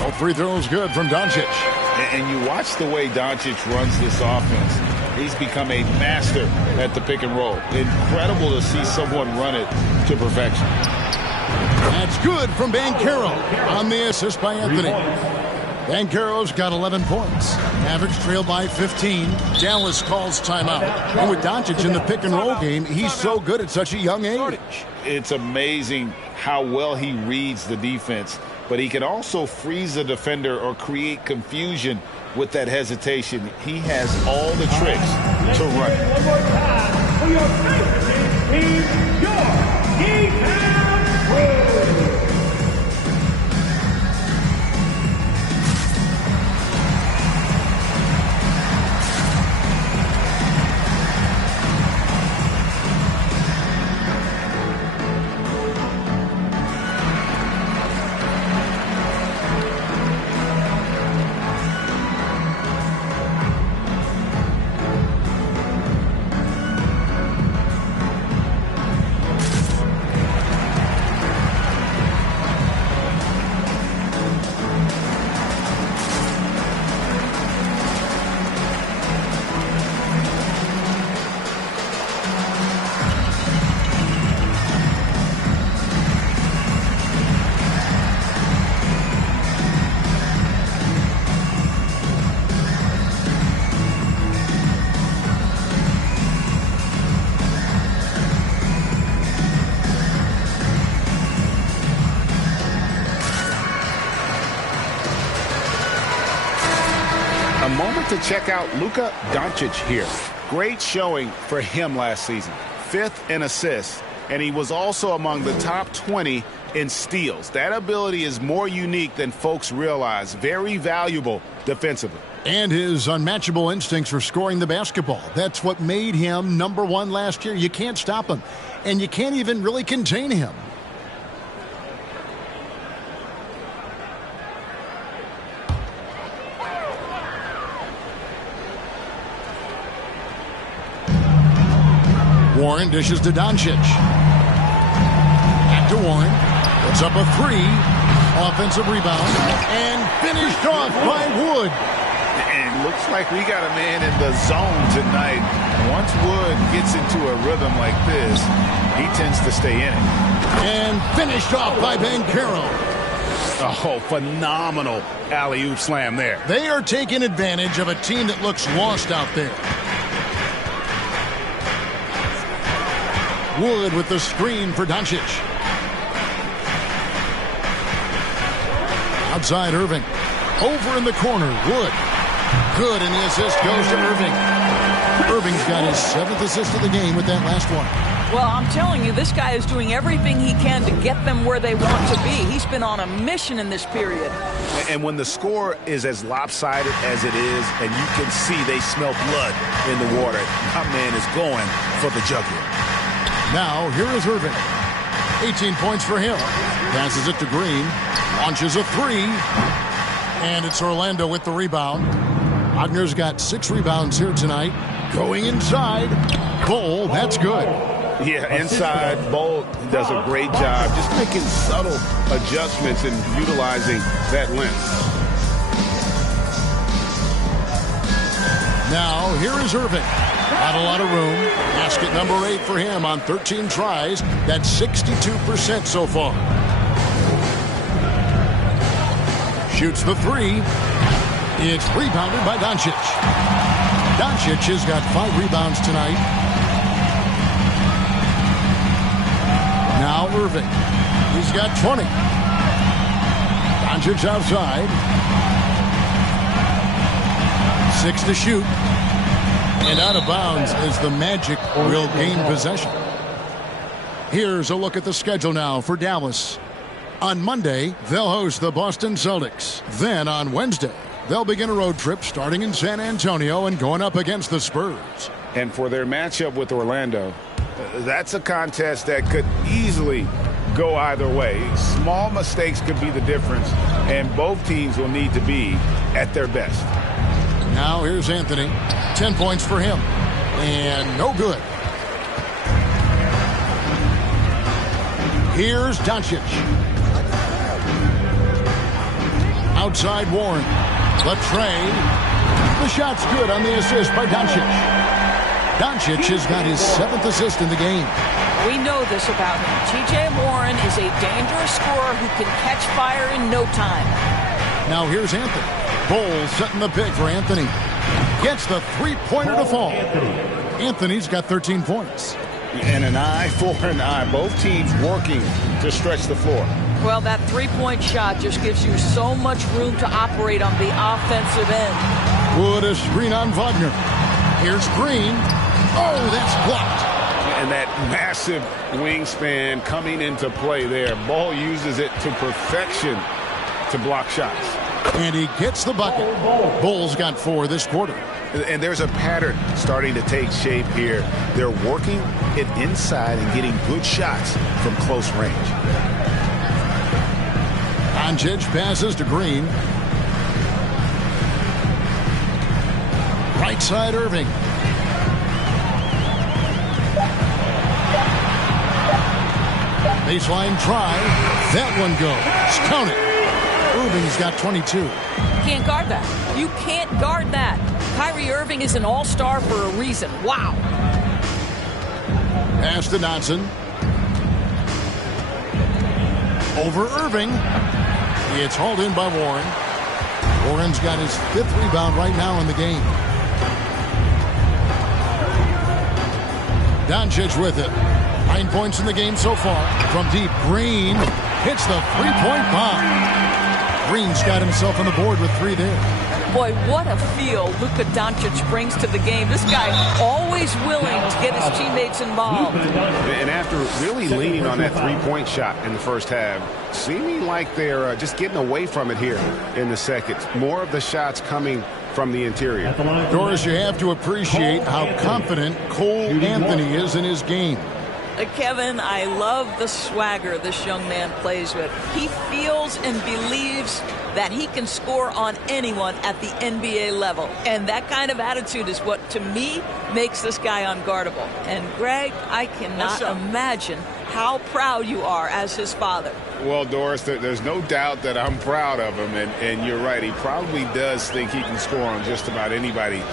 All 3 throws good from Doncic. And you watch the way Doncic runs this offense. He's become a master at the pick and roll. Incredible to see someone run it to perfection. That's good from Banchero on the assist by Anthony. Banchero's got 11 points. Mavericks trail by 15. Dallas calls timeout. And with Doncic in the pick and roll game, he's so good at such a young age. It's amazing how well he reads the defense, but he can also freeze a defender or create confusion with that hesitation. He has all the tricks to run it. One more time for your favorite team, your E-Town Crew. like to check out Luka Doncic here. Great showing for him last season. 5th in assists, and he was also among the top 20 in steals. That ability is more unique than folks realize. Very valuable defensively. And his unmatchable instincts for scoring the basketball. That's what made him number 1 last year. You can't stop him, and you can't even really contain him. Warren dishes to Doncic. Back to Warren. Puts up a 3. Offensive rebound. And finished off by Wood. And looks like we got a man in the zone tonight. Once Wood gets into a rhythm like this, he tends to stay in it. And finished off by Banchero. Oh, phenomenal alley-oop slam there. They are taking advantage of a team that looks lost out there. Wood with the screen for Doncic. Outside Irving. Over in the corner, Wood. Good, and the assist goes to Irving. Irving's got his 7th assist of the game with that last one. Well, I'm telling you, this guy is doing everything he can to get them where they want to be. He's been on a mission in this period. And when the score is as lopsided as it is, and you can see they smell blood in the water, my man is going for the jugular. Now, here is Irving. 18 points for him. Passes it to Green. Launches a 3. And it's Orlando with the rebound. Wagner's got 6 rebounds here tonight. Going inside. Bol, that's good. Yeah, inside, Bol does a great job just making subtle adjustments and utilizing that length. Now, here is Irving. Not a lot of room. Basket number 8 for him on 13 tries. That's 62% so far. Shoots the 3. It's rebounded by Doncic. Doncic has got 5 rebounds tonight. Now Irving. He's got 20. Doncic outside. 6 to shoot. And out of bounds as the Magic will gain possession. Here's a look at the schedule now for Dallas. On Monday, they'll host the Boston Celtics. Then on Wednesday, they'll begin a road trip starting in San Antonio and going up against the Spurs. And for their matchup with Orlando, that's a contest that could easily go either way. Small mistakes could be the difference, and both teams will need to be at their best. Now here's Anthony. 10 points for him. And no good. Here's Doncic. Outside Warren. The trade. The shot's good on the assist by Doncic. Doncic has got his 7th assist in the game. We know this about him. T.J. Warren is a dangerous scorer who can catch fire in no time. Now here's Anthony. Bol setting the pick for Anthony. Gets the 3-pointer to fall. Anthony's got 13 points. And an eye for an eye. Both teams working to stretch the floor. Well, that 3-point shot just gives you so much room to operate on the offensive end. Wood a screen on Wagner. Here's Green. Oh, that's blocked. And that massive wingspan coming into play there. Ball uses it to perfection to block shots. And he gets the bucket. Bol's got 4 this quarter. And there's a pattern starting to take shape here. They're working it inside and getting good shots from close range. Doncic passes to Green. Right side Irving. Baseline try. That one goes. Count it. Irving's got 22. Can't guard that. You can't guard that. Kyrie Irving is an all-star for a reason. Wow. Pass to Dotson. Over Irving. It's hauled in by Warren. Warren's got his 5th rebound right now in the game. Doncic with it. 9 points in the game so far. From deep, Green hits the 3-point bomb. Green's got himself on the board with 3 there. Boy, what a feel Luka Doncic brings to the game. This guy always willing to get his teammates involved. And after really leaning on that three-point shot in the first half, seeming like they're just getting away from it here in the second. More of the shots coming from the interior. Doris, you have to appreciate how confident Cole Anthony is in his game. Kevin, I love the swagger this young man plays with. He feels and believes that he can score on anyone at the NBA level. And that kind of attitude is what, to me, makes this guy unguardable. And, Greg, I cannot imagine how proud you are as his father. Well, Doris, there's no doubt that I'm proud of him. And you're right. He probably does think he can score on just about anybody,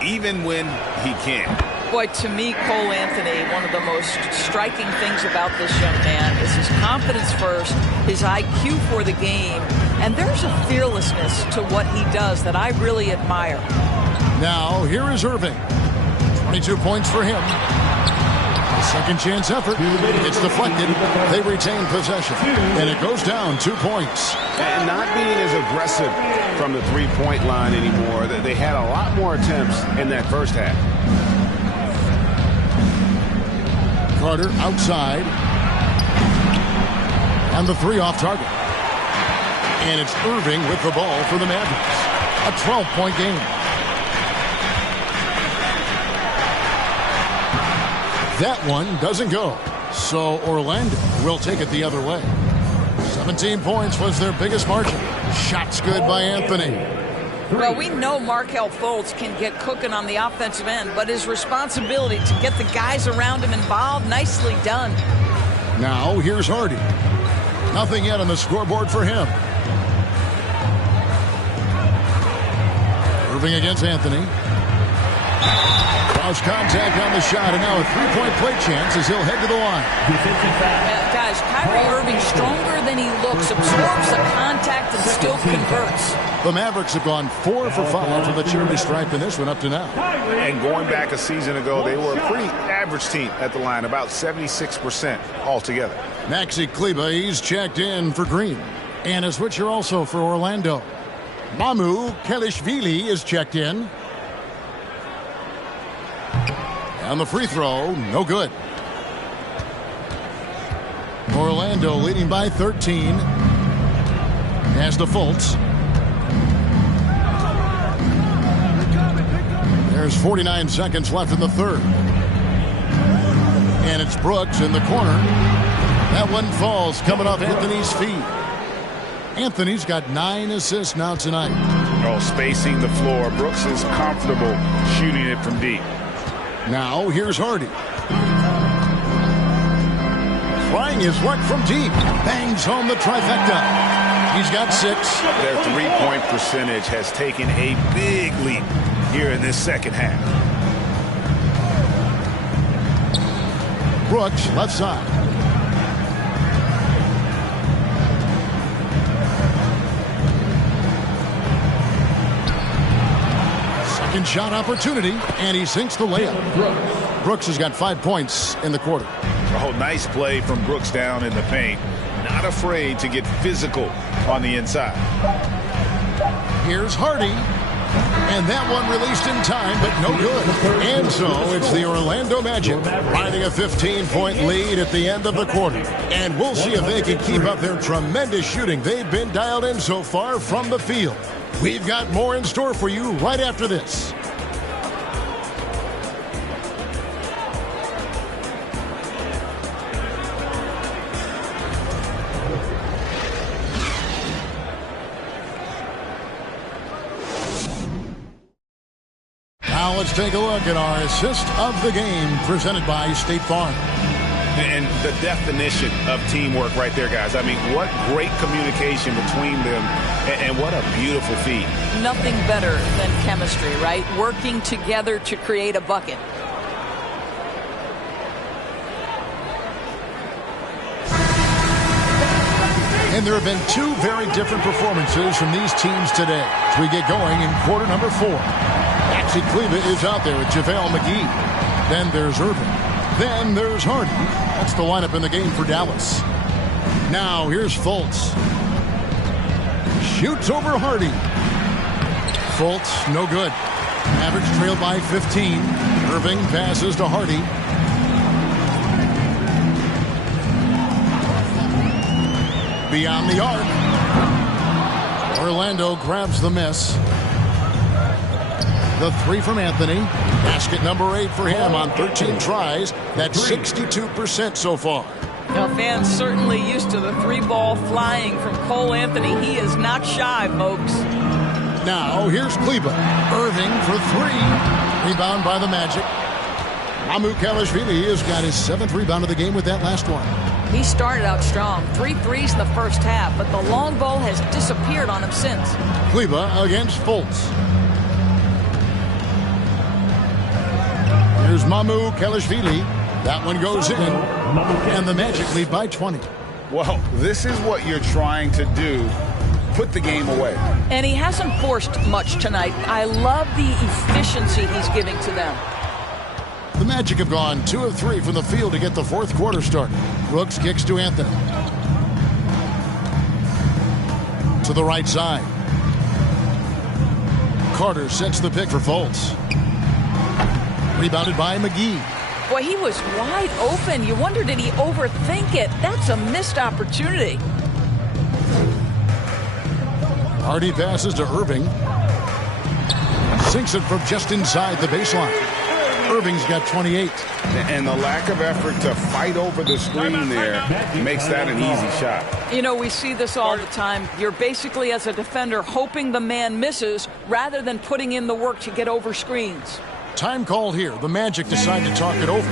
even when he can't. Boy, to me, Cole Anthony, one of the most striking things about this young man is his confidence first, his IQ for the game, and there's a fearlessness to what he does that I really admire. Now, here is Irving. 22 points for him. Second chance effort. It's deflected. They retain possession. And it goes down 2 points. And not being as aggressive from the three-point line anymore. They had a lot more attempts in that first half. Carter outside. And the three off target. And it's Irving with the ball for the Mavericks. A 12-point game. That one doesn't go. So Orlando will take it the other way. 17 points was their biggest margin. Shots good by Anthony. Well, we know Markelle Fultz can get cooking on the offensive end, but his responsibility to get the guys around him involved, nicely done. Now, here's Hardy. Nothing yet on the scoreboard for him. Irving against Anthony. Cross contact on the shot, and now a three-point play chance as he'll head to the line. Guys, Kyrie Irving, stronger than he looks, absorbs the contact and still converts. The Mavericks have gone 4 for 5 from the charity stripe in this one up to now. And going back a season ago, they were a pretty average team at the line, about 76% altogether. Maxi Kleber, he's checked in for Green. And a switcher also for Orlando. Mamu Kelishvili is checked in. And the free throw, no good. Orlando leading by 13. As to Fultz. There's 49 seconds left in the third. And it's Brooks in the corner. That one falls coming off Anthony's feet. Anthony's got 9 assists now tonight. Oh, spacing the floor. Brooks is comfortable shooting it from deep. Now, here's Hardy. Trying his luck from deep. Bangs home the trifecta. He's got 6. Their three-point percentage has taken a big leap here in this second half. Brooks, left side. Second shot opportunity, and he sinks the layup. Brooks has got 5 points in the quarter. Oh, nice play from Brooks down in the paint. Not afraid to get physical on the inside. Here's Hardy. And that one released in time, but no good. And so it's the Orlando Magic riding a 15-point lead at the end of the quarter. And we'll see if they can keep up their tremendous shooting they've been dialed in so far from the field. We've got more in store for you right after this. Now let's take a look at our assist of the game presented by State Farm. And the definition of teamwork right there, guys. I mean, what great communication between them, and what a beautiful feed. Nothing better than chemistry, right? Working together to create a bucket. And there have been 2 very different performances from these teams today as we get going in quarter number 4. Maxi Kleber is out there with JaVale McGee. Then there's Irving. Then there's Hardy. That's the lineup in the game for Dallas. Now here's Fultz. Shoots over Hardy. Fultz, no good. Mavericks trail by 15. Irving passes to Hardy. Beyond the arc. Orlando grabs the miss. The three from Anthony. Basket number 8 for him on 13 tries. That's 62% so far. Now, fans certainly used to the 3-ball flying from Cole Anthony. He is not shy, folks. Now, here's Kleber. Irving for 3. Rebound by the Magic. Mamukelashvili has got his 7th rebound of the game with that last one. He started out strong. 3 threes in the first half, but the long ball has disappeared on him since. Kleber against Fultz. Here's Mamukelashvili. That one goes in, and the Magic lead by 20. Well, this is what you're trying to do. Put the game away. And he hasn't forced much tonight. I love the efficiency he's giving to them. The Magic have gone 2 of 3 from the field to get the fourth quarter started. Brooks kicks to Anthony. To the right side. Carter sets the pick for Fultz. Rebounded by McGee. Boy, he was wide open. You wonder, did he overthink it? That's a missed opportunity. Hardy passes to Irving. Sinks it from just inside the baseline. Irving's got 28. And the lack of effort to fight over the screen there makes that an easy shot. You know, we see this all the time. You're basically, as a defender, hoping the man misses rather than putting in the work to get over screens. Time called here. The Magic decide to talk it over.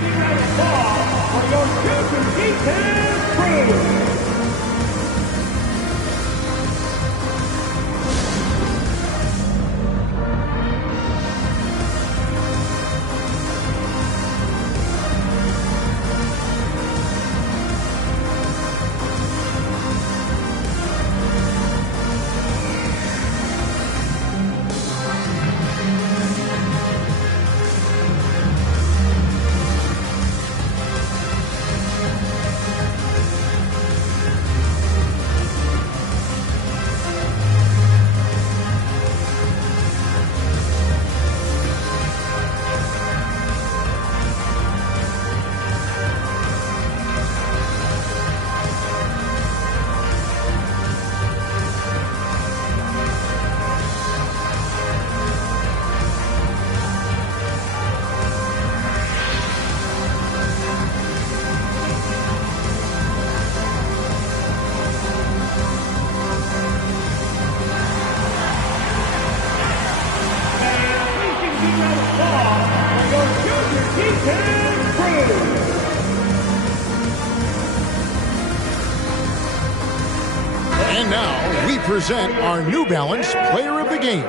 And now we present our New Balance Player of the Game.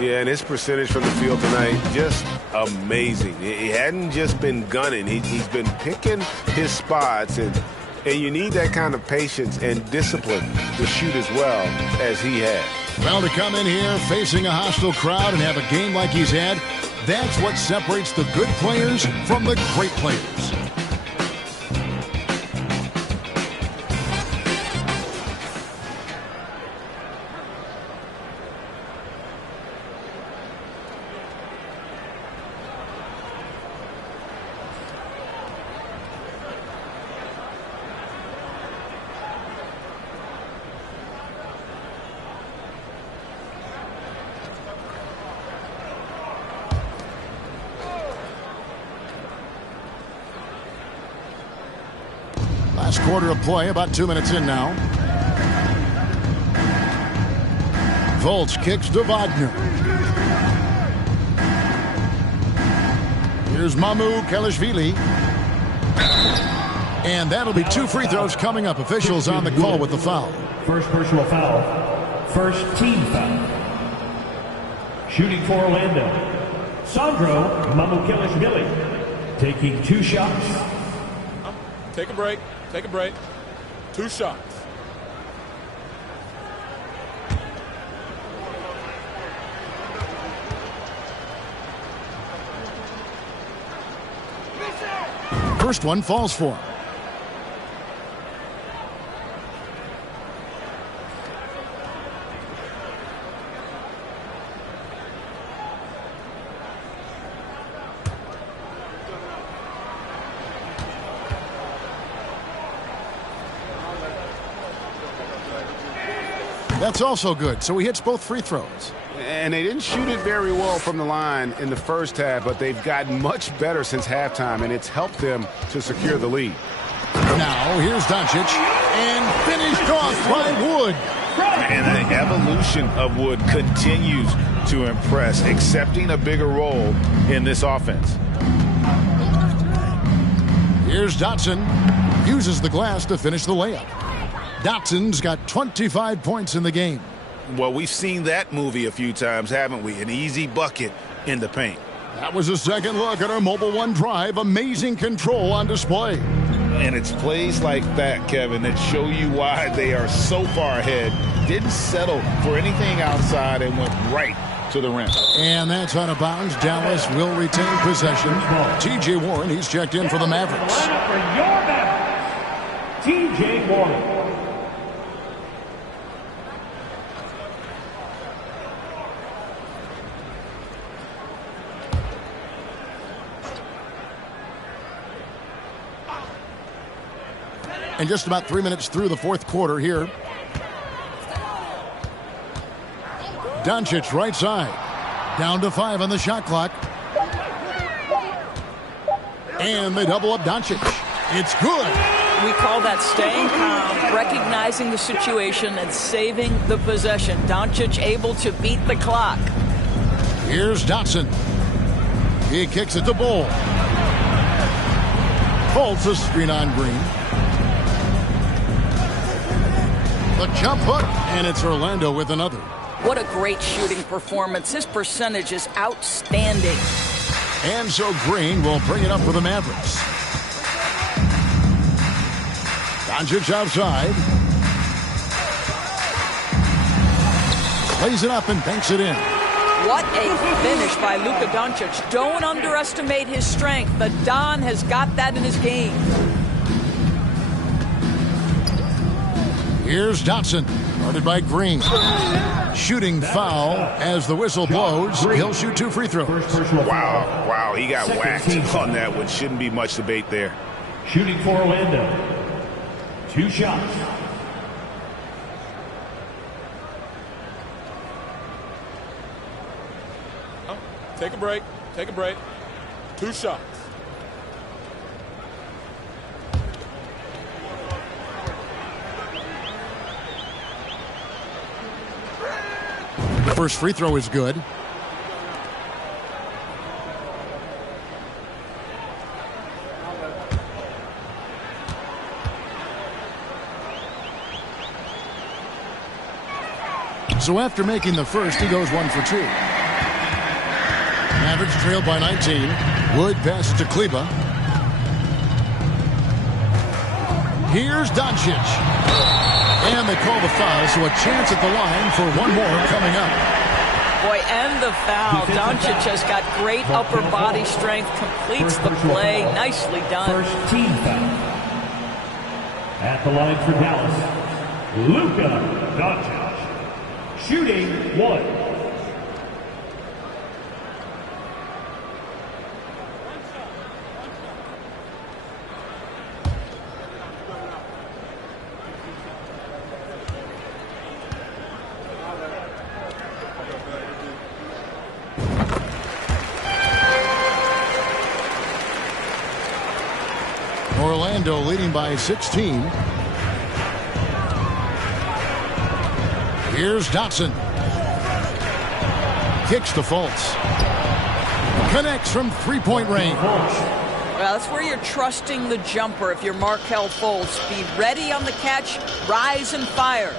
Yeah, and his percentage from the field tonight, just amazing. He hadn't just been gunning. He's been picking his spots, and you need that kind of patience and discipline to shoot as well as he had. Well, to come in here facing a hostile crowd and have a game like he's had, that's what separates the good players from the great players. Last quarter of play, about 2 minutes in now. Fultz kicks to Wagner. Here's Mamukelashvili. And that'll be 2 free throws coming up. Officials on the call with the foul. First personal foul. First team foul. Shooting for Orlando, Sandro Mamukelashvili. Taking 2 shots. Take a break. Take a break. 2 shots. First one falls for him. That's also good, so he hits both free throws. And they didn't shoot it very well from the line in the first half, but they've gotten much better since halftime, and it's helped them to secure the lead. Now, here's Doncic, and finished off by Wood. And the evolution of Wood continues to impress, accepting a bigger role in this offense. Here's Dotson. Uses the glass to finish the layup. Dotson's got 25 points in the game. Well, we've seen that movie a few times, haven't we? An easy bucket in the paint. That was a second look at our Mobile One drive. Amazing control on display. And it's plays like that, Kevin, that show you why they are so far ahead. Didn't settle for anything outside and went right to the rim. And that's out of bounds. Dallas will retain possession. T.J. Warren, he's checked in for the Mavericks. For your Mavericks, T.J. Warren. And just about 3 minutes through the fourth quarter here. Doncic right side. Down to 5 on the shot clock. And they double up Doncic. It's good. We call that staying calm, recognizing the situation and saving the possession. Doncic able to beat the clock. Here's Dotson. He kicks it to Bull. Folds the screen on Green. The jump hook, and it's Orlando with another. What a great shooting performance. His percentage is outstanding. And so Green will bring it up for the Mavericks. Doncic outside. Plays it up and banks it in. What a finish by Luka Doncic. Don't underestimate his strength. The Don has got that in his game. Here's Dotson, guarded by Green. Shooting foul as the whistle blows. He'll shoot 2 free throws. Wow, he got whacked on that one. Shouldn't be much debate there. Shooting for Orlando. 2 shots. Take a break. Take a break. 2 shots. First free throw is good. So after making the first, he goes 1 for 2. Mavericks trailed by 19. Wood passes to Kleba. Here's Doncic. And they call the foul, so a chance at the line for one more coming up. Boy, and the foul. Doncic has got great upper body strength, completes the play. Nicely done. First team foul. At the line for Dallas, Luka Doncic. Shooting 1. Orlando leading by 16. Here's Dotson. Kicks to Fultz. Connects from three-point range. Well, that's where you're trusting the jumper. If you're Markelle Fultz, be ready on the catch, rise and fire.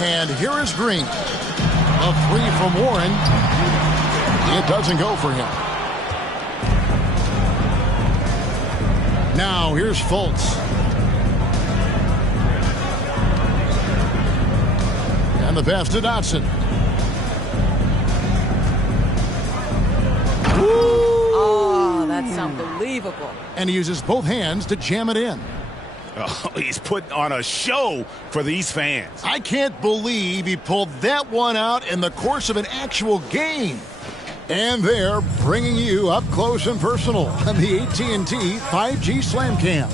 And here is Green. A 3 from Warren. It doesn't go for him. Now here's Fultz. And the pass to Dotson. Oh, that's unbelievable. And he uses both hands to jam it in. Oh, he's put on a show for these fans. I can't believe he pulled that one out in the course of an actual game. And they're bringing you up close and personal on the AT&T 5G Slam Cam.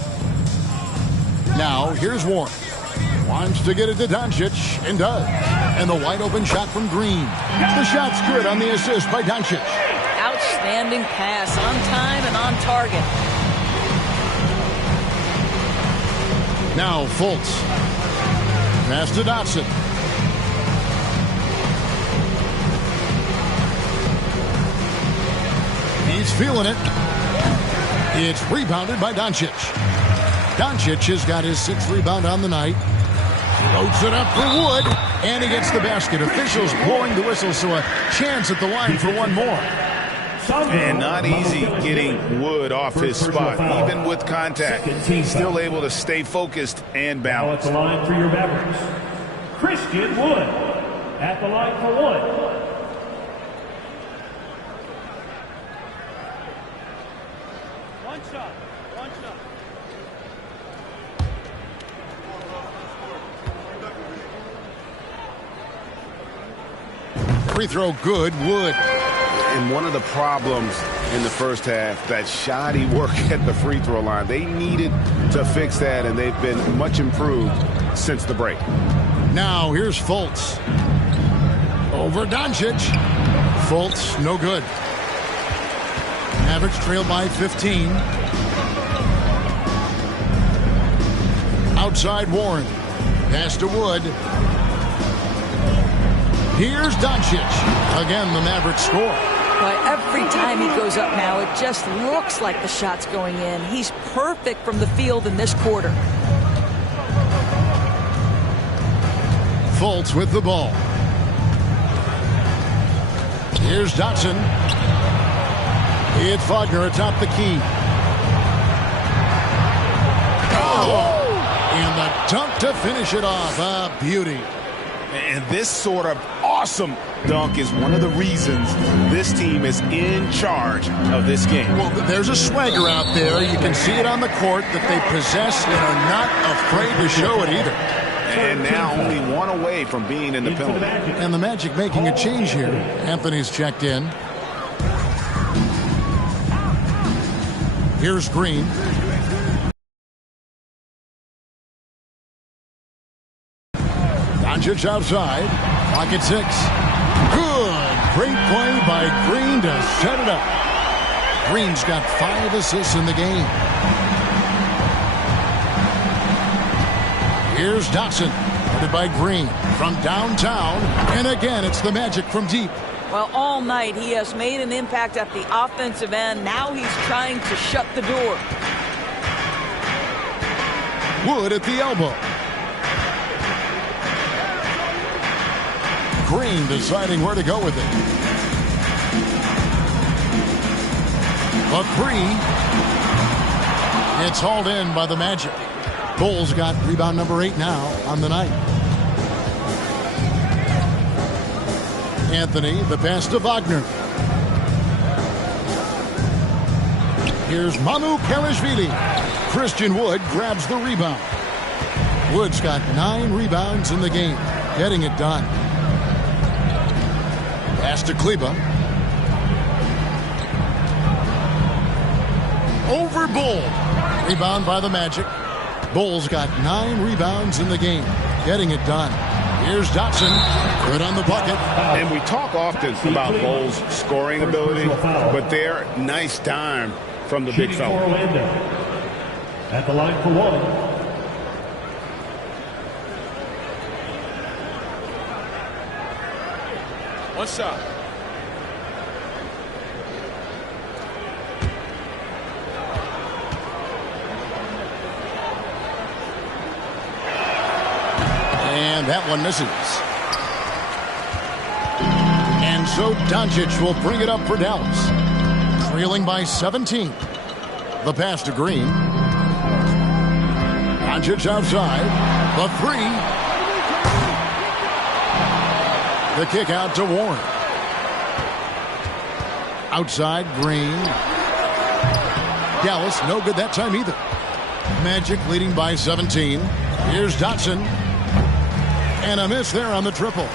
Now, here's Warren. Wants to get it to Doncic, and does. And the wide-open shot from Green. The shot's good on the assist by Doncic. Outstanding pass, on time and on target. Now Fultz. Pass to Dotson. He's feeling it. It's rebounded by Doncic. Doncic has got his 6th rebound on the night. Loads it up for Wood, and he gets the basket. Officials blowing the whistle, so a chance at the line for one more. And not easy getting Wood off his spot. Even with contact, he's still able to stay focused and balanced. At the line for your Mavericks, Christian Wood. At the line for one. Free throw good, Wood. And one of the problems in the first half, that shoddy work at the free throw line. They needed to fix that, and they've been much improved since the break. Now here's Fultz. Over Doncic. Fultz, no good. Mavericks trail by 15. Outside Warren. Pass to Wood. Here's Doncic. Again, the Mavericks score. But every time he goes up now, it just looks like the shot's going in. He's perfect from the field in this quarter. Fultz with the ball. Here's Dotson. It's Wagner atop the key. Oh! And the dunk to finish it off. A beauty. And this sort of awesome dunk is one of the reasons this team is in charge of this game. Well, there's a swagger out there. You can see it on the court that they possess and are not afraid to show it either. And now only one away from being in the penalty. And the Magic making a change here. Anthony's checked in. Here's Green. Doncic outside. Pocket 6. Good. Great play by Green to set it up. Green's got 5 assists in the game. Here's Dotson. Guarded by Green from downtown. And again, it's the Magic from deep. Well, all night he has made an impact at the offensive end. Now he's trying to shut the door. Wood at the elbow. Green deciding where to go with it. A 3. It's hauled in by the Magic. Bulls got rebound number 8 now on the night. Anthony, the pass to Wagner. Here's Mamu Kelishvili. Christian Wood grabs the rebound. Wood's got 9 rebounds in the game, getting it done. Pass to Kleber. Over Bull. Rebound by the Magic. Bull's got 9 rebounds in the game, getting it done. Here's Dotson. Good on the bucket. And we talk often about Bull's scoring ability, but they're nice dime from the big fella. At the line for one. One shot. And that one misses. And so Doncic will bring it up for Dallas. Trailing by 17. The pass to Green. Doncic outside. The 3. The kick out to Warren. Outside, Green. Dallas, no good that time either. Magic leading by 17. Here's Dotson. And a miss there on the triple.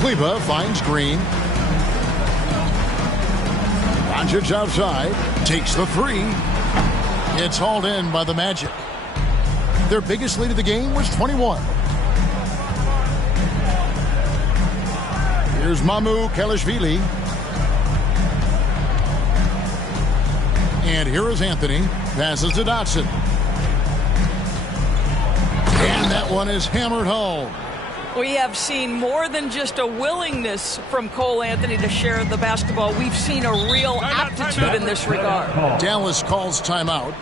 Kleber finds Green. Doncic outside. Takes the 3. It's hauled in by the Magic. Their biggest lead of the game was 21. Here's Mamu Kelishvili. And here is Anthony. Passes to Dotson. And that one is hammered home. We have seen more than just a willingness from Cole Anthony to share the basketball. We've seen a real aptitude in this regard. Dallas calls timeout.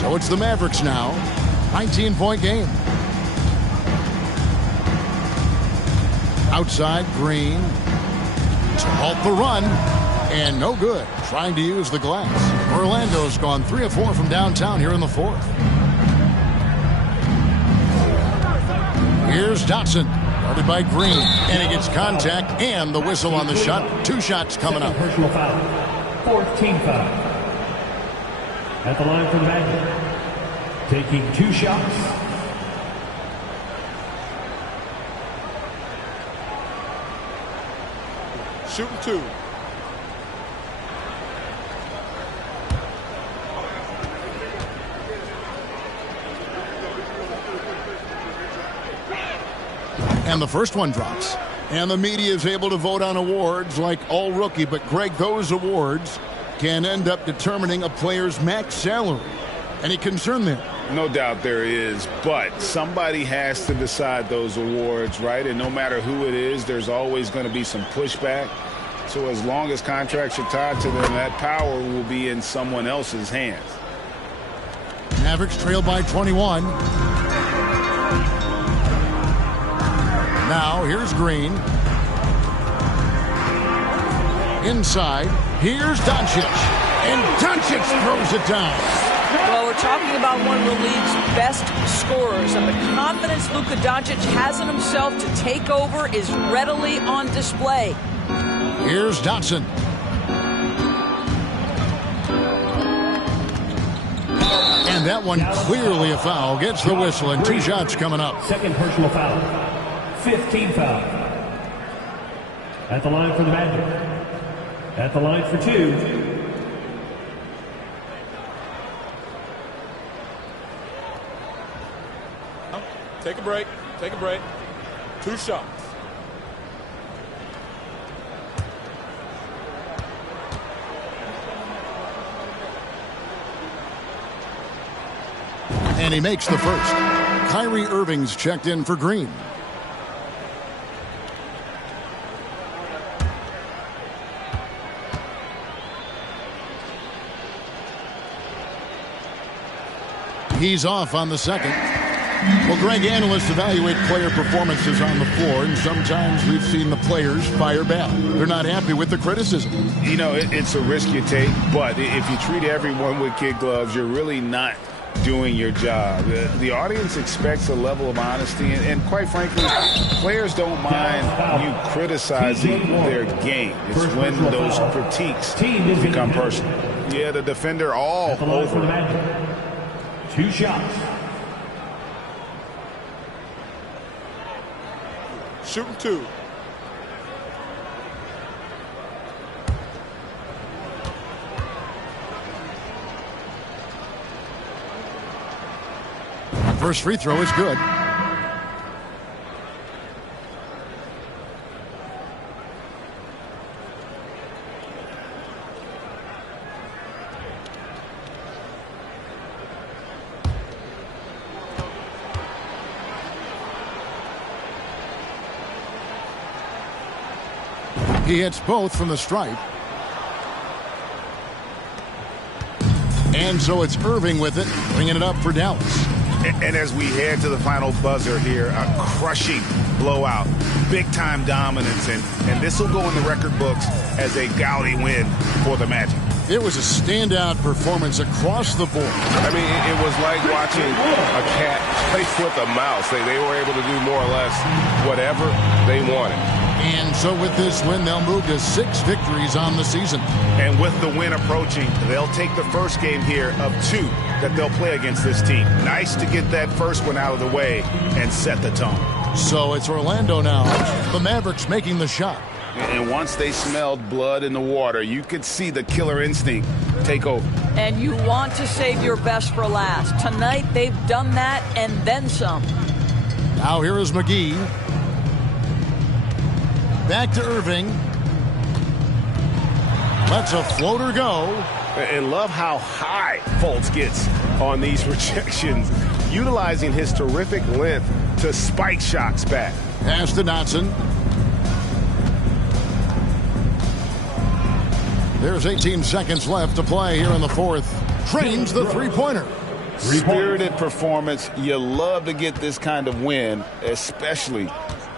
So it's the Mavericks now. 19-point game. Outside, Green to halt the run. And no good. Trying to use the glass. Orlando's gone 3 of 4 from downtown here in the fourth. Here's Dotson. Guarded by Green. And he gets contact and the whistle on the shot. 2 shots coming up. Personal foul. 4th team foul. At the line for the Magic. Taking 2 shots. Shooting 2. And the first one drops. And the media is able to vote on awards like all rookie. But, Greg, those awards can end up determining a player's max salary. Any concern there? No doubt there is, but somebody has to decide those awards, right? And no matter who it is, there's always going to be some pushback. So as long as contracts are tied to them, that power will be in someone else's hands. Mavericks trail by 21. Now, here's Green. Inside, here's Doncic. And Doncic throws it down. Well, we're talking about one of the league's best scorers, and the confidence Luka Doncic has in himself to take over is readily on display. Here's Dotson. And that one clearly a foul. Gets the whistle, and 2 shots coming up. 2nd personal foul. 5th team foul. At the line for the Magic. At the line for 2. Take a break. Take a break. 2 shots. And he makes the first. Kyrie Irving's checked in for Green. He's off on the second. Well, Greg, analysts evaluate player performances on the floor, and sometimes we've seen the players fire back. They're not happy with the criticism. You know, it's a risk you take, but if you treat everyone with kid gloves, you're really not doing your job. The audience expects a level of honesty, and quite frankly, players don't mind you criticizing their game. It's when those critiques become personal. Yeah, the defender all over. 2 shots. Shooting 2. First free throw is good. He hits both from the stripe. And so it's Irving with it, bringing it up for Dallas. And as we head to the final buzzer here, a crushing blowout, big-time dominance, and this will go in the record books as a gaudy win for the Magic. It was a standout performance across the board. I mean, it was like watching a cat play with a mouse. They were able to do more or less whatever they wanted. And so with this win, they'll move to 6 victories on the season. And with the win approaching, they'll take the first game here of 2 that they'll play against this team. Nice to get that first one out of the way and set the tone. So it's Orlando now. The Mavericks making the shot. And once they smelled blood in the water, you could see the killer instinct take over. And you want to save your best for last. Tonight, they've done that and then some. Now here is McGee. Back to Irving. Lets a floater go. And love how high Fultz gets on these rejections, utilizing his terrific length to spike shots back. Pass to Dotson. There's 18 seconds left to play here in the fourth. Drains the three-pointer. Spirited performance. You love to get this kind of win, especially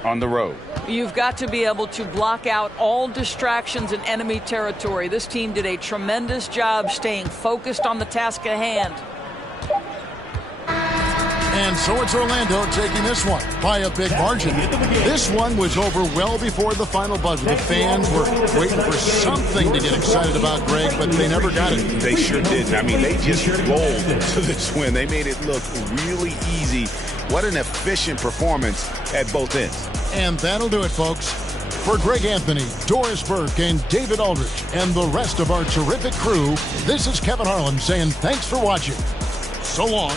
on the road. You've got to be able to block out all distractions in enemy territory. This team did a tremendous job staying focused on the task at hand. And so it's Orlando taking this one by a big margin. This one was over well before the final buzzer. The fans were waiting for something to get excited about, Greg, but they never got it. They sure didn't. I mean, they just rolled to this win. They made it look really easy. What an efficient performance at both ends. And that'll do it, folks. For Greg Anthony, Doris Burke, and David Aldridge, and the rest of our terrific crew, this is Kevin Harlan saying thanks for watching. So long.